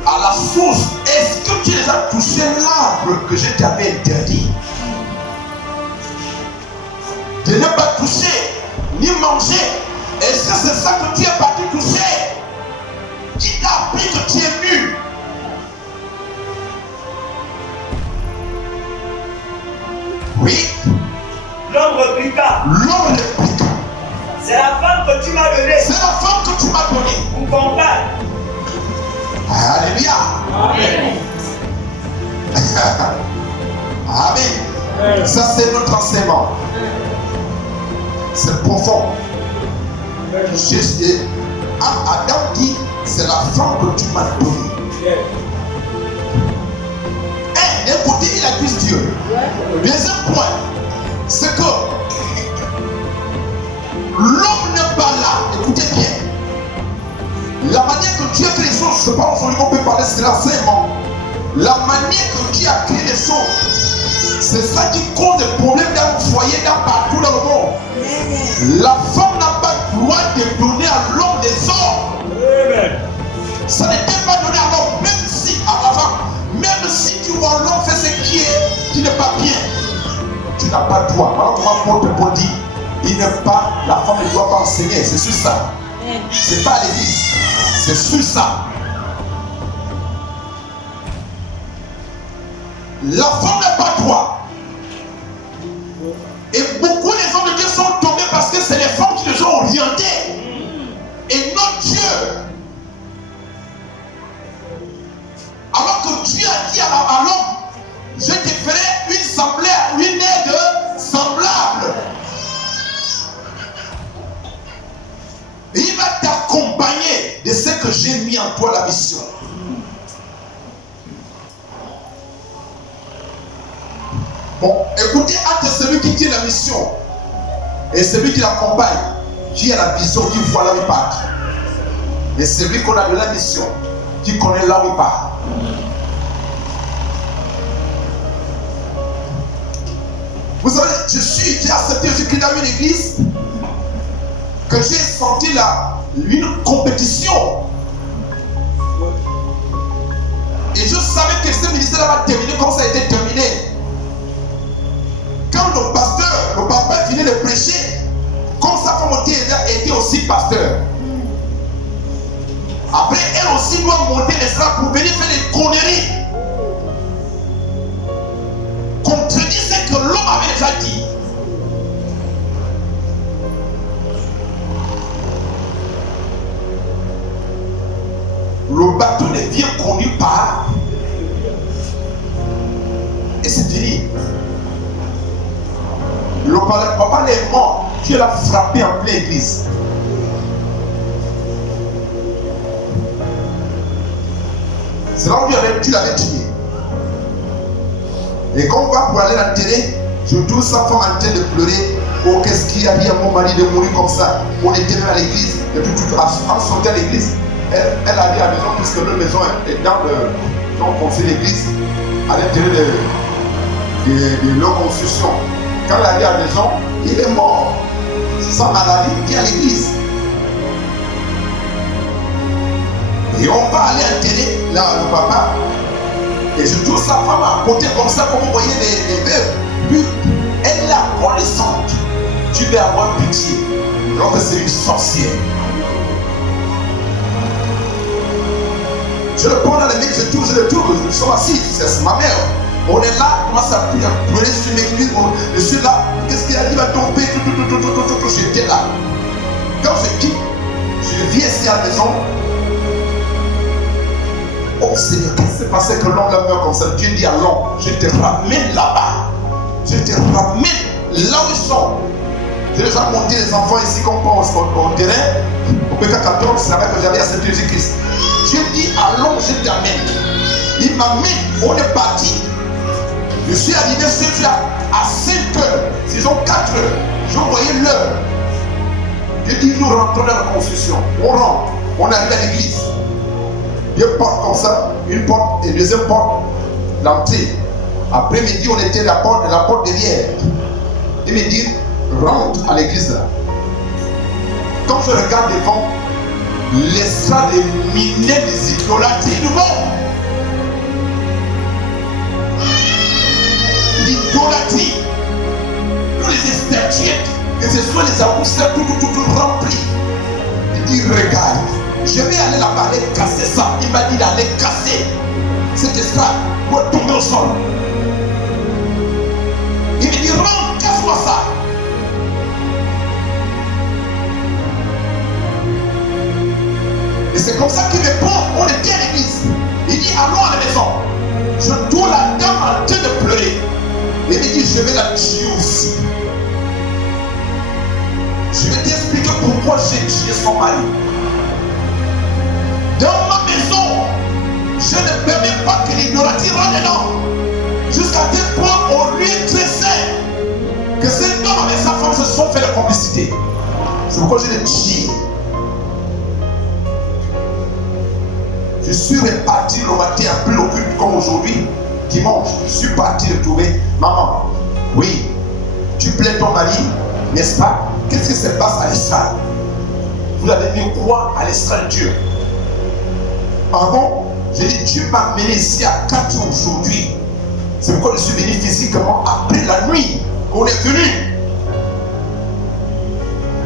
À la source. Est-ce que tu as déjà touché l'arbre que je t'avais interdit? De ne pas toucher, ni manger. Est-ce que c'est ça que tu es parti toucher? Qui t'a appris que tu es nu? Oui. L'homme répliqua. L'homme répliqua. C'est la femme que tu m'as donnée. C'est la femme que tu m'as donnée. Pour qu'on parle. Alléluia. Amen. Amen. Ça c'est notre enseignement. C'est profond. Adam dit, c'est la femme que tu m'as donnée. D'un côté, il accuse Dieu. Deuxième point, c'est que l'homme n'est pas là. Écoutez bien. La manière que Dieu a créé les choses, je ne sais pas aujourd'hui qu'on peut parler, c'est l'enseignement. La manière que Dieu a créé les choses, c'est ça qui cause des problèmes dans le foyer, partout dans le monde. La femme n'a pas le droit de donner à l'homme des ordres. Ça n'était pas donné à l'homme, même si avant, même si tu vois l'homme fait ce qui n'est pas bien, tu n'as pas le droit. Alors comment Paul dit, la femme ne doit pas enseigner, c'est sur ça. C'est pas à l'église, c'est sur ça. La femme n'a pas le droit. Et beaucoup des hommes de Dieu sont tombés parce que c'est les femmes qui les ont orientés. Et non Dieu. Alors que Dieu a dit à l'homme, je te ferai une semblable, une aide semblable. Et il va t'accompagner de ce que j'ai mis en toi, la mission. Bon, écoutez, acte celui qui tient la mission et celui qui l'accompagne, qui a la vision, qui voit là où il part. Et celui qu'on a de la mission, qui connaît là où il part. Vous savez, j'ai accepté Jésus-Christ dans une église que j'ai senti là une compétition. Et je savais que ce ministère va terminer comme ça a été terminé. Quand le pasteur, le papa finit de prêcher, comme sa femme était aussi pasteur. Après, elle aussi doit monter les strates pour venir faire des conneries. Contredire ce que l'homme avait déjà dit. Le bateau devient connu par. Et c'est fini. Le papa est mort. Dieu l'a frappé en pleine église. C'est là où tu l'avais tué. Et quand on va pour aller l'enterrer, je trouve sa femme en train de pleurer. Oh, qu'est-ce qu'il a dit à mon mari de mourir comme ça? On était même à l'église. Et tout, en sortant à l'église, elle a dit à la maison, puisque notre maison est dans le conseil d'église, à l'intérieur de leur construction. Quand elle a dit à la maison, il est mort. Sans maladie, il est à l'église. Et on va aller enterrer là, le papa. Et je trouve sa femme à côté comme ça, comme vous voyez les veuves. Puis, elle est adolescente. Tu peux avoir pitié. Alors que c'est une sorcière. Je le prends dans les mains, je le trouve. Nous sommes assis, c'est ma mère. On est là, on commence à pleurer sur mes cuisses. Je suis là, qu'est-ce qu'il a dit? Il va tomber, j'étais là. Quand je quitte, je viens ici à la maison. Oh Seigneur, qu'est-ce qui s'est passé que l'homme la meurt comme ça? Dieu dit à l'homme, je te ramène là-bas. Je te ramène là où ils sont. J'ai déjà monté les enfants ici qu'on pense au terrain. Au PK14, c'est là que j'avais accepté Jésus-Christ. Dieu dit à l'homme, je t'amène. Il m'amène, on est parti. Je suis arrivé chez là à 5 heures. Saison 4 heures. Je voyais l'heure. Je dis, nous rentrons dans la construction. On rentre. On arrive à l'église. Deux portes comme ça, une porte et deuxième porte, l'entrée. Après-midi, on était à la porte derrière. Il me dit, rentre à l'église là. Quand je regarde devant, l'estrade est minée des idolâtries du monde. L'idolâtrie, tous les statuettes, que ce soit les aoussins, tout rempli. Il dit, regarde. Je vais aller là-bas, aller casser ça. Il m'a dit d'aller casser cette estrade pour tomber au sol. Il me dit, rentre, casse-moi ça. Et c'est comme ça qu'il me prend. On était à l'église. Il dit, allons à la maison. Je trouve la dame en train de pleurer. Il me dit, je vais la tuer aussi. Je vais t'expliquer pourquoi j'ai tué son mari. Dans ma maison, je ne permets pas que l'idolâtrie rentre dedans. Jusqu'à tel point, on lui est très sain que cet homme et sa femme se sont fait la complicité. C'est pourquoi je l'ai tué. Je suis reparti le matin un peu au culte comme aujourd'hui, dimanche. Je suis parti retrouver maman. Oui, tu plais ton mari, n'est-ce pas? Qu'est-ce qui se passe à l'estrade? Vous avez mis quoi à l'estrade de Dieu? Pardon, j'ai dit, Dieu m'a amené ici à 4 heures aujourd'hui. C'est pourquoi je suis venu physiquement après la nuit qu'on est venu.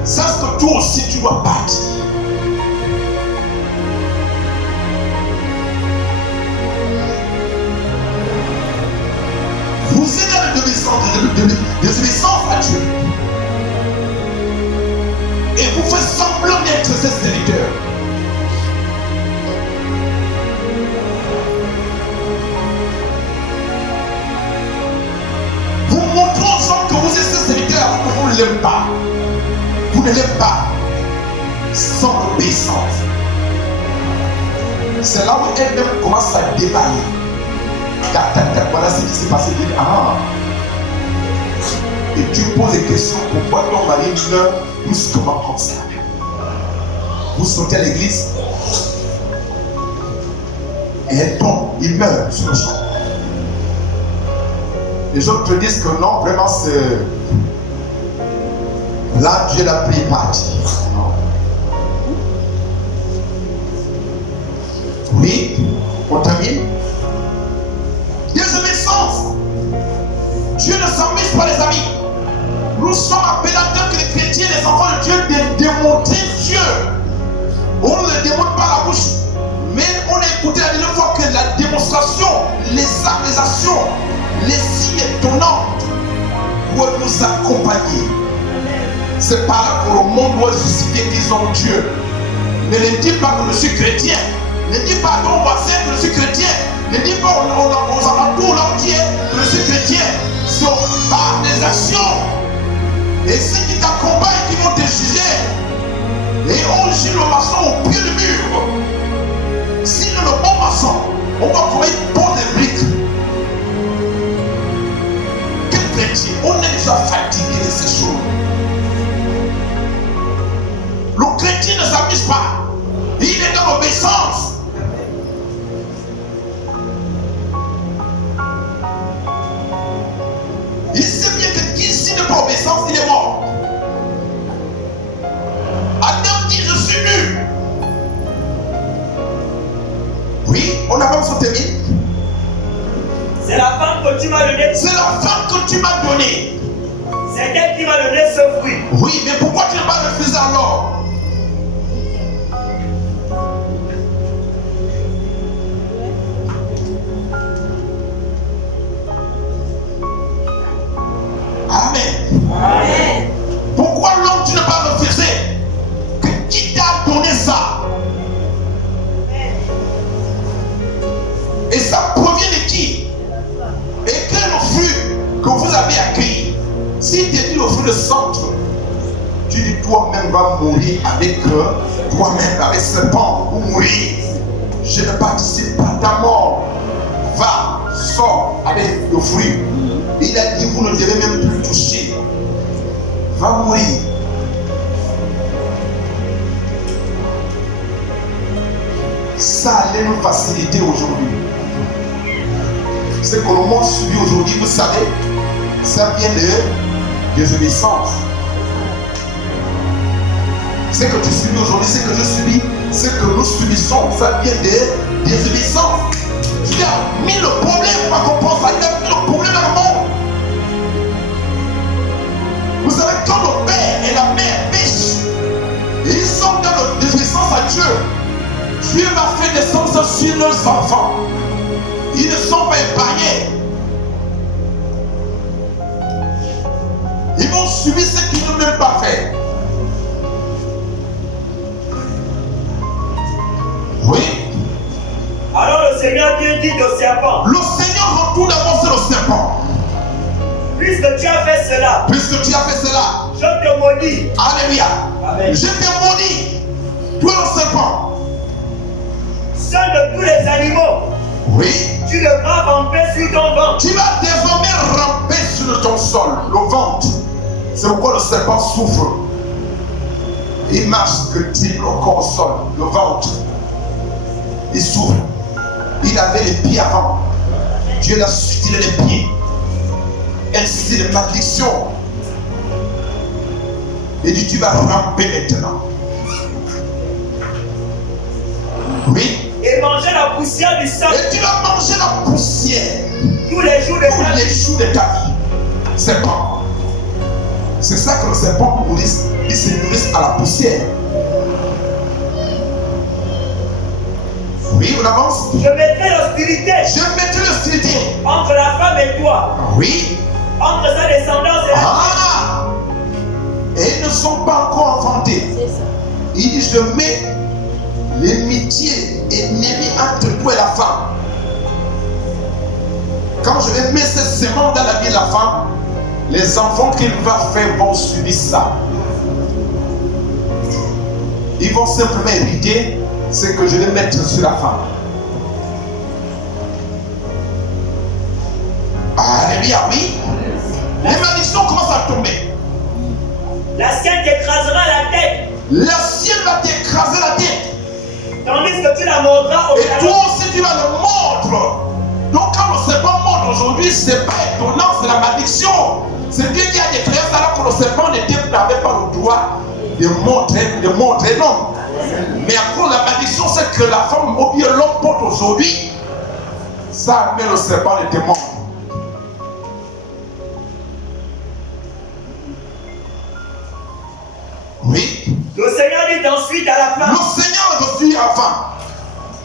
Sache que toi aussi tu dois partir. Vous êtes dans la désobéissance l'aime pas. Vous ne l'aimez pas sans l'obéissance. C'est là où elle-même commence à déballer. Voilà ce qui s'est passé. Et tu poses des questions. Pourquoi ton mari meurt brusquement comme ça? Vous sautez à l'église et elle tombe, il meurt sur le champ. Les gens te disent que non, vraiment c'est... Là, Dieu l'a pris parti. Oui, on termine. Désobéissance. Dieu ne s'amuse pas, les amis. Nous sommes appelés en tant que les chrétiens, les enfants de Dieu, de démontrer Dieu. On ne le démontre pas à la bouche. Mais on a écouté la dernière fois que la démonstration, les actes, les actions, les signes étonnants doivent nous accompagner. C'est par là que le monde doit justifier qu'ils ont Dieu. Ne les dis pas que je suis chrétien. Ne dis pas à ton voisin que je suis chrétien. Ne dis pas aux alentours là où tu es que je suis chrétien. C'est par des actions. Et ceux qui t'accompagnent qui vont te juger. Et on juge le maçon au pied du mur. S'il est le bon maçon, on va trouver une bonne brique. Quel chrétien? On est déjà fatigué de ces choses. Le chrétien ne s'amuse pas. Il est dans l'obéissance. Il sait bien que qui s'il n'est pas obéissance, il est mort. Adam dit, je suis nu. Oui, on avance au termine. C'est la femme que tu m'as donnée. C'est la femme que tu m'as donnée. C'est elle qui m'a donné ce fruit. Oui, mais pourquoi tu ne m'as pas refusé alors? Amen. Amen. Pourquoi l'homme tu n'as pas refusé? Qui t'a donné ça? Et ça provient de qui? Et quel est le fruit que vous avez accueilli? Si tu dis le fruit de centre, tu dis toi-même vas mourir avec toi-même, avec ce serpent, ou mourir. Je ne participe pas à ta mort. Va, sors avec le fruit. Il a dit vous ne devez même plus toucher. Va mourir. Ça allait nous faciliter aujourd'hui. Ce que le monde subit aujourd'hui, vous savez, ça vient de désobéissance. Ce que tu subis aujourd'hui, ce que je subis, ce que nous subissons, ça vient de désobéissance. Dieu a mis le problème, on va comprendre ça, il a mis le problème dans le monde. Vous savez, quand le père et la mère pêchent, et ils sont dans la désobéissance à Dieu, Dieu va faire descendre ça sur leurs enfants. Ils ne sont pas épargnés. Ils vont subir ce qu'ils n'ont même pas fait. Oui. Alors le Seigneur Dieu dit au serpent. Le Seigneur retourne d'abord sur le serpent. Puisque tu as fait cela. Puisque tu as fait cela. Je te maudis. Alléluia. Amen. Je te maudis. Toi le serpent. Seul de tous les animaux. Oui. Tu devras ramper sur ton ventre. Tu vas désormais ramper sur ton sol, le ventre. C'est pourquoi le serpent souffre. Il marche que tire le corps au sol, le ventre. Il souffre. Il avait les pieds avant. Dieu l'a suivi les pieds. Ainsi de malédiction. Il dit tu vas ramper maintenant. Oui. Et manger la poussière du sol. Et tu vas manger la poussière tous les jours de ta vie. tous les jours de ta vie. Serpent. C'est ça que le serpent nourrisse. Il se nourrit à la poussière. Oui, on avance. Je mettrai l'hostilité. Je mettrai l'hostilité entre la femme et toi. Oui. Entre sa descendance et la Ah. Et ils ne sont pas encore enfantés. Il dit je mets l'amitié ennemie entre toi et la femme. Quand je vais mettre cette semence dans la vie de la femme, Les enfants qu'il va faire vont subir ça. Ils vont simplement hériter ce que je vais mettre sur la femme. Alléluia, oui. Les malédictions commencent à tomber. La sienne t'écrasera la tête. La sienne va t'écraser la tête. Tandis que tu la mordras au Et talon. toi aussi tu vas le mordre. Donc quand le serpent mord aujourd'hui, c'est pas étonnant, c'est la malédiction. C'est Dieu qui a déclaré ça alors que le serpent n'avait pas le droit de mordre l'homme. Mais à cause de la malédiction, c'est que la femme ou bien l'homme porte aujourd'hui, ça met le serpent de te mordre. Oui. Le Seigneur dit ensuite à la femme, Le Seigneur aujourd'hui à la femme,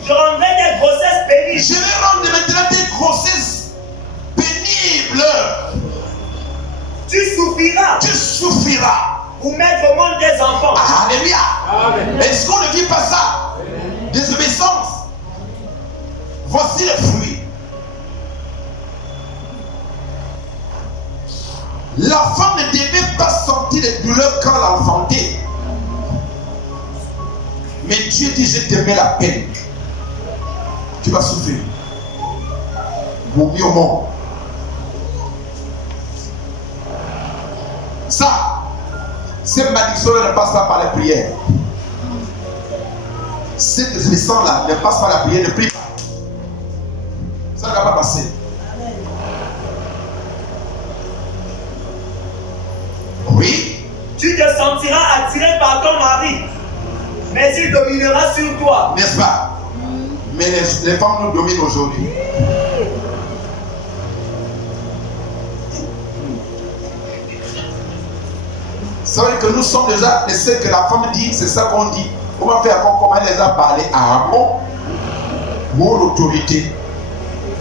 je rendrai tes grossesses pénibles. je vais rendre maintenant tes grossesses pénibles. Tu souffriras Tu souffriras. pour mettre au monde tes enfants. Alléluia. Est-ce qu'on ne vit pas ça? Désobéissance. Voici les fruits. La femme ne devait pas sentir les douleurs quand elle enfantait. Mais Dieu dit, je te mets la peine. Tu vas souffrir. Vaut mieux au monde. Ça, cette malédiction ne passe pas par la prière. Cette désobéissance-là ne passe pas par la prière, ne prie pas. Ça ne va pas passer. Oui. Tu te sentiras attiré par ton mari, mais il dominera sur toi. N'est-ce pas? Mais les femmes nous dominent aujourd'hui. C'est vrai que nous sommes déjà ce que la femme dit, c'est ça qu'on dit. On va faire comment elle les a parlé à Amon. Où l'autorité,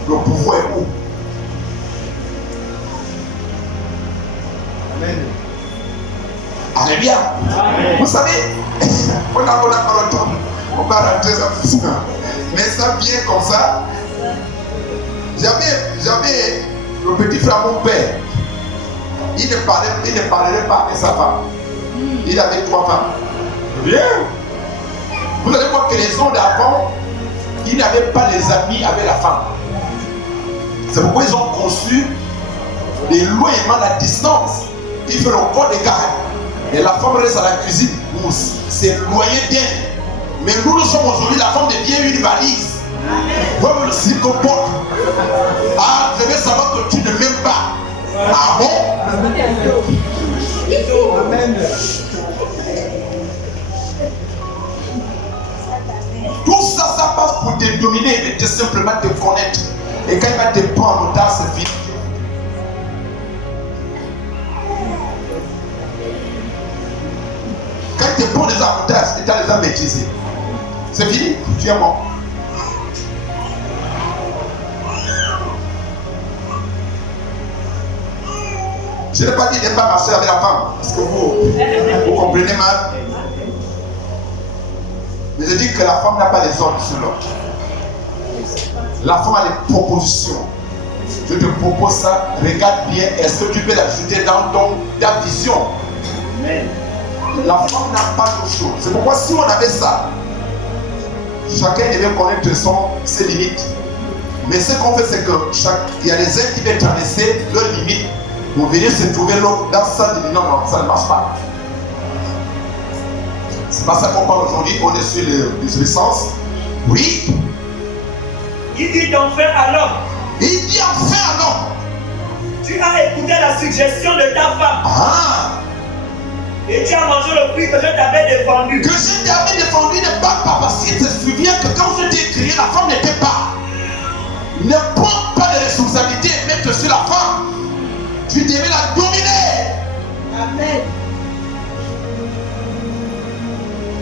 le pouvoir est où? Amen. Alléluia. Vous savez, on a pas le temps. On va rentrer ça tout ça. Mais ça vient comme ça. J'avais le petit frère, mon père. Il ne parlait pas avec sa femme. Il avait 3 femmes. Bien. Vous allez voir que les hommes d'avant, ils n'avaient pas les amis avec la femme. C'est pourquoi ils ont conçu l'éloignement, la distance. Il fait le corps des gars. Et la femme reste à la cuisine pour s'éloigner d'elle. Mais nous sommes aujourd'hui, la femme devient une valise. Comme le psychopathe. Ah, je vais savoir que tu ne m'aimes pas. Ah bon? Amen. Tout ça, ça passe pour te dominer et te simplement te connaître. Et quand il va te prendre en otage, c'est fini. Quand il te prend des avantages, il t'a les a maîtrisés. C'est fini, tu es mort. Je n'ai pas dit de ne pas marcher avec la femme, parce que vous comprenez mal. Mais je dis que la femme n'a pas les ordres sur l'autre. La femme a des propositions. Je te propose ça, regarde bien, est-ce que tu peux l'ajouter dans ta vision? La femme n'a pas de chose. C'est pourquoi si on avait ça, chacun devait connaître ses limites. Mais ce qu'on fait, c'est que il y a des uns qui veulent traverser leurs limites pour venir se trouver l'autre dans ça. Non, non, ça ne marche pas. C'est pas ça qu'on parle aujourd'hui. On est sur les essences. Oui. Il dit enfin à l'homme. Il dit enfin à l'homme. Tu as écouté la suggestion de ta femme. Ah. Et tu as mangé le fruit que je t'avais défendu. Que je t'avais défendu ne parle pas parce qu'il te souvient que quand je t'ai créé, la femme n'était pas. Ne prends pas de responsabilité et mettre sur la femme. Tu devais la dominer. Amen.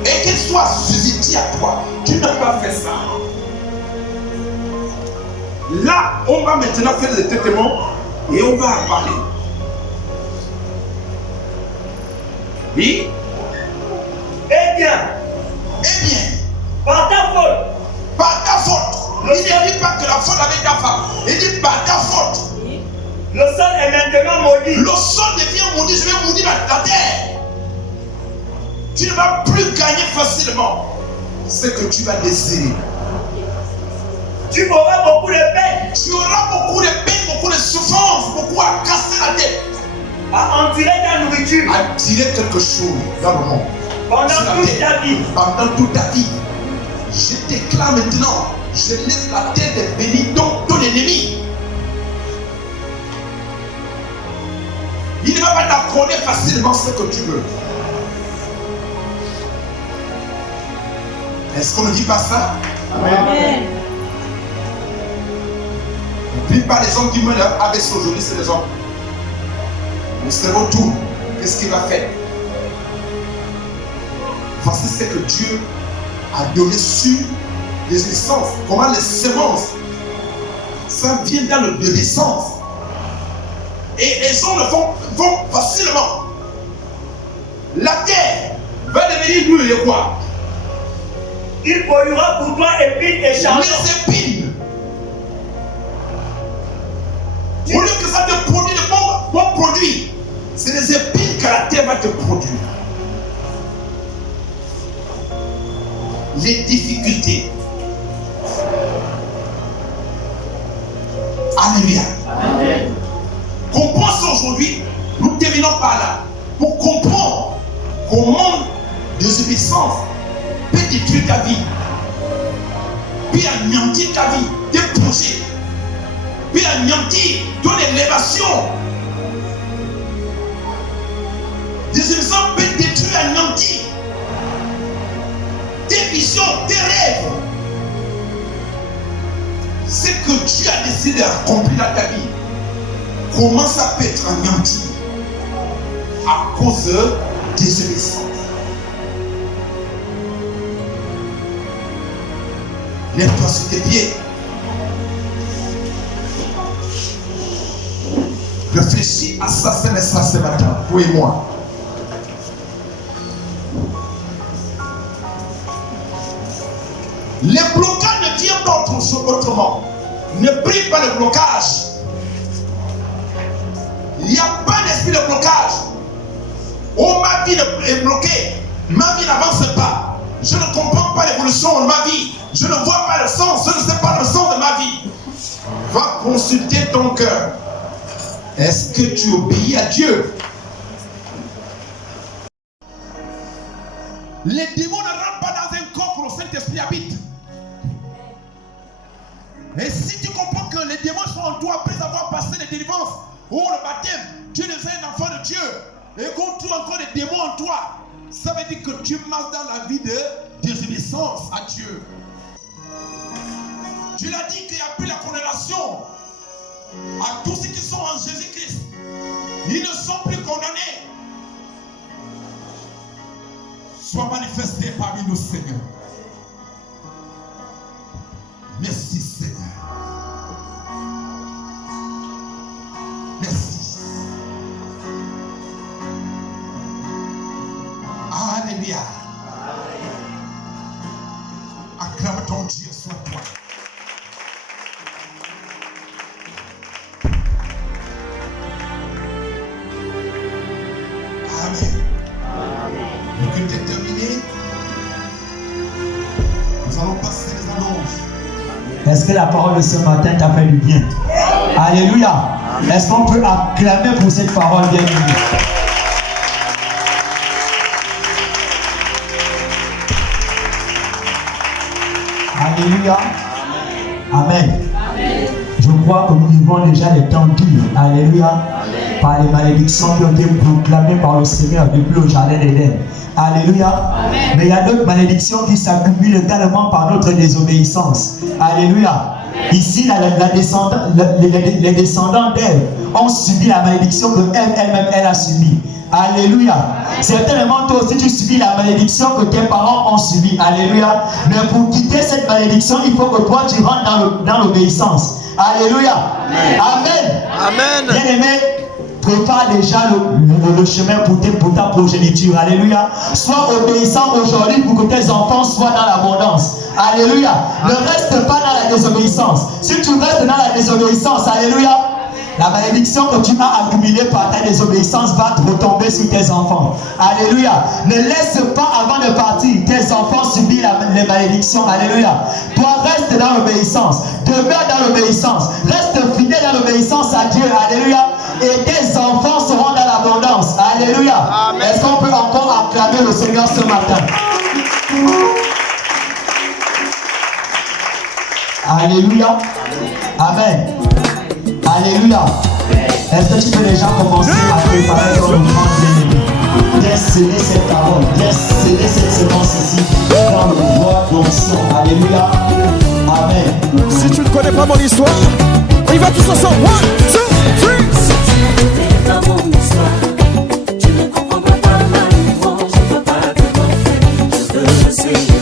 Et qu'elle soit suscitée à toi. Tu n'as pas fait ça. Là, on va maintenant faire le traitement et on va en parler. Oui. Eh bien, par ta faute. Par ta faute. Il ne dit pas que la faute avec ta femme. Il dit par ta faute. Le sol est maintenant maudit. Le sol devient maudit. Je vais maudire la terre. Tu ne vas plus gagner facilement ce que tu vas désirer. Tu auras beaucoup de peine. Tu auras beaucoup de peine, beaucoup de souffrance, beaucoup à casser la tête. À en tirer ta nourriture. À tirer quelque chose dans le monde. Pendant toute ta vie. Pendant toute ta vie. Je déclare maintenant, je laisse la terre devenir ton ennemi. Il ne va pas t'accorder facilement ce que tu veux. Est-ce qu'on ne dit pas ça? Amen. La plupart des hommes qui meurent avec ça aujourd'hui, c'est des hommes. Le cerveau tourne. Qu'est-ce qu'il va faire? Voici ce que Dieu a donné sur les essences. Comment les semences, ça vient dans le de l'essence. Et les gens le vont facilement. La terre va devenir d'huile et quoi? Il polluera pour toi épines et charbon. Les épines. Au lieu que ça te produise de bons produits, c'est les épines que la terre va te produire. Les difficultés. Alléluia. Amen. Comprends aujourd'hui, nous terminons par là, pour comprendre comment désobéissance peut détruire ta vie, peut anéantir ta vie, tes projets, peut anéantir ton élévation. Désobéissance peut détruire, anéantir tes visions, tes rêves. Ce que Dieu a décidé d'accomplir dans ta vie, comment ça peut être anéanti à cause de désobéissance? Lève-toi sur tes pieds. Réfléchis à ça, ce matin, vous et moi. Les blocages ne viennent pas autrement. Ne prie pas le blocage. Il n'y a pas d'esprit de blocage. Oh, ma vie est bloquée. Ma vie n'avance pas. Je ne comprends pas l'évolution de ma vie. Je ne vois pas le sens. Je ne sais pas le sens de ma vie. Va consulter ton cœur. Est-ce que tu obéis à Dieu? Les démons ne rentrent pas dans un corps où le Saint-Esprit habite. Et si tu comprends que les démons sont en toi après avoir passé les délivrances ou le baptême, tu deviens un enfant de Dieu et qu'on trouve encore des démons en toi, ça veut dire que tu marches dans la vie de désobéissance à Dieu. Dieu a dit qu'il n'y a plus la condamnation à tous ceux qui sont en Jésus-Christ. Ils ne sont plus condamnés. Sois manifesté parmi nous, Seigneur. Merci, Seigneur. Merci. Alléluia. Acclame ton Dieu sur toi. Amen. Donc, il est terminé. Nous allons passer les annonces. Est-ce que la parole de ce matin t'a fait du bien? Alléluia. Est-ce qu'on peut acclamer pour cette parole bien aimée? Alléluia. Amen. Je crois que nous vivons déjà des temps durs. Alléluia. Par les malédictions qui ont été proclamées par le Seigneur depuis le jardin d'Éden. Alléluia. Amen. Mais il y a d'autres malédictions qui s'accumulent également par notre désobéissance. Alléluia. Ici, les descendants d'Ève ont subi la malédiction que elle-même a subie. Alléluia. Certainement, toi aussi, tu subis la malédiction que tes parents ont subie. Alléluia. Mais pour quitter cette malédiction, il faut que toi, tu rentres dans l'obéissance. Alléluia. Amen. Amen. Bien-aimé, prépare déjà le chemin pour ta progéniture. Alléluia. Sois obéissant aujourd'hui pour que tes enfants soient dans l'abondance. Alléluia. Ne reste pas dans la désobéissance. Si tu restes dans la désobéissance, alléluia, La malédiction que tu as accumulée par ta désobéissance va te retomber sur tes enfants. Alléluia. Ne laisse pas avant de partir tes enfants subir les malédictions. Alléluia. Toi, reste dans l'obéissance. Demeure dans l'obéissance. Reste fidèle dans l'obéissance à Dieu. Alléluia. Et tes enfants seront dans l'abondance. Alléluia. Est-ce qu'on peut encore acclamer le Seigneur ce matin? Alléluia. Amen. Alléluia. Est-ce que tu peux déjà commencer à préparer ton enfant bien-aimé? Viens sceller cette parole. Viens sceller cette semence ici dans le bois d'onction. Alléluia. Amen. Si tu ne connais pas mon histoire, on y va tous ensemble. 1, 2, 3. Si tu ne connais pas mon histoire, tu ne comprendras pas ma louange. Je ne peux pas te montrer, je veux le célébrer.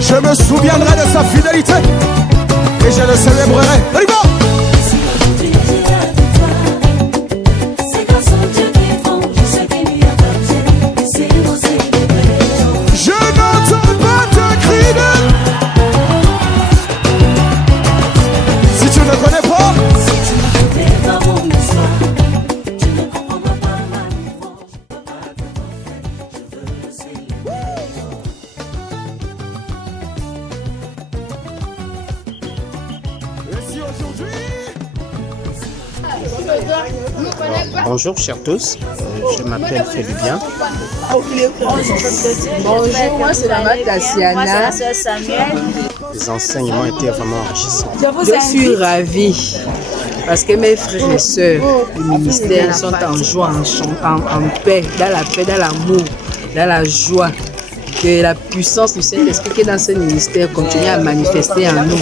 Je me souviendrai de sa fidélité et je le célébrerai. On y va. Si aujourd'hui j'ai la victoire, c'est grâce au Dieu qui est bon, je sais qu'il n'y a pas de Dieu, et c'est nous célébrer. Je n'entends pas te crier. Si tu ne connais pas, Si tu ne connais pas mon histoire, tu ne comprendras pas ma louange. Je ne peux pas te montrer, je veux le célébrer. et si aujourd'hui Bonjour chers tous, je m'appelle Félibien. Bonjour, moi c'est la mère Tassiana. Les enseignements étaient vraiment enrichissants. Je suis ravie parce que mes frères et sœurs du ministère sont en joie, en paix, dans l'amour, dans la joie. Que la puissance du Saint-Esprit qui est dans ce ministère continue à manifester en nous.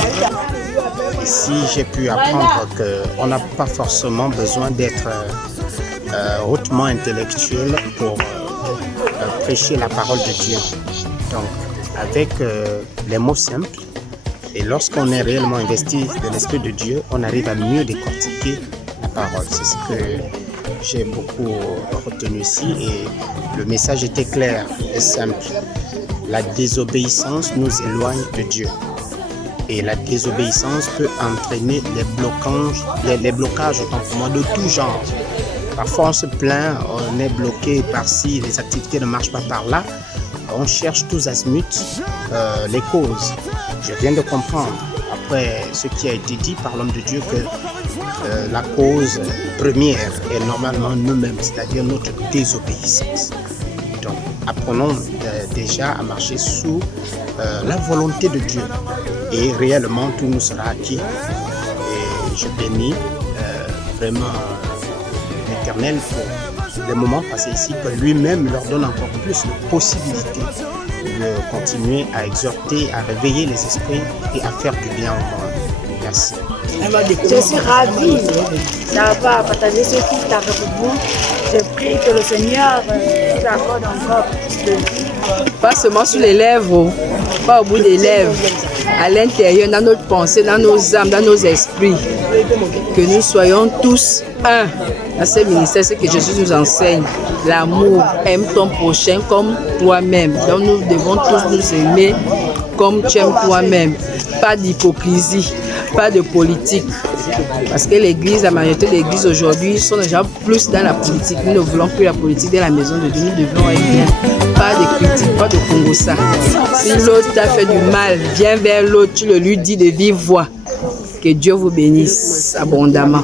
Ici, j'ai pu apprendre qu'on n'a pas forcément besoin d'être hautement intellectuel pour prêcher la parole de Dieu. Donc, avec les mots simples, et lorsqu'on est réellement investi de l'Esprit de Dieu, on arrive à mieux décortiquer la parole. C'est ce que j'ai beaucoup retenu ici et le message était clair et simple. La désobéissance nous éloigne de Dieu. Et la désobéissance peut entraîner les blocages autant pour moi de tout genre. Parfois on se plaint, on est bloqué par-ci, les activités ne marchent pas par-là. On cherche tous azimuts les causes. Je viens de comprendre, après ce qui a été dit par l'homme de Dieu, que la cause première est normalement nous-mêmes, c'est-à-dire notre désobéissance. Donc apprenons déjà à marcher sous la volonté de Dieu. Et réellement, tout nous sera acquis. Et je bénis vraiment l'Éternel pour les moments passés ici, que lui-même leur donne encore plus de possibilités de continuer à exhorter, à réveiller les esprits et à faire du bien au monde. Merci. Je suis ravie d'avoir partagé ce culte avec vous. Je prie que le Seigneur nous accorde encore plus de vie. Pas seulement sur les lèvres, pas au bout des lèvres, à l'intérieur, dans notre pensée, dans nos âmes, dans nos esprits. Que nous soyons tous un. Dans ce ministère, c'est que Jésus nous enseigne. L'amour, aime ton prochain comme toi-même. Donc nous devons tous nous aimer comme tu aimes toi-même. Pas d'hypocrisie, pas de politique. Parce que l'église, la majorité des églises aujourd'hui sont déjà plus dans la politique. Nous ne voulons plus la politique dans la maison de Dieu. Nous devons être bien. Pas de critique, pas de congossa. Si l'autre t'a fait du mal, viens vers l'autre, tu le lui dis de vive voix. Que Dieu vous bénisse abondamment.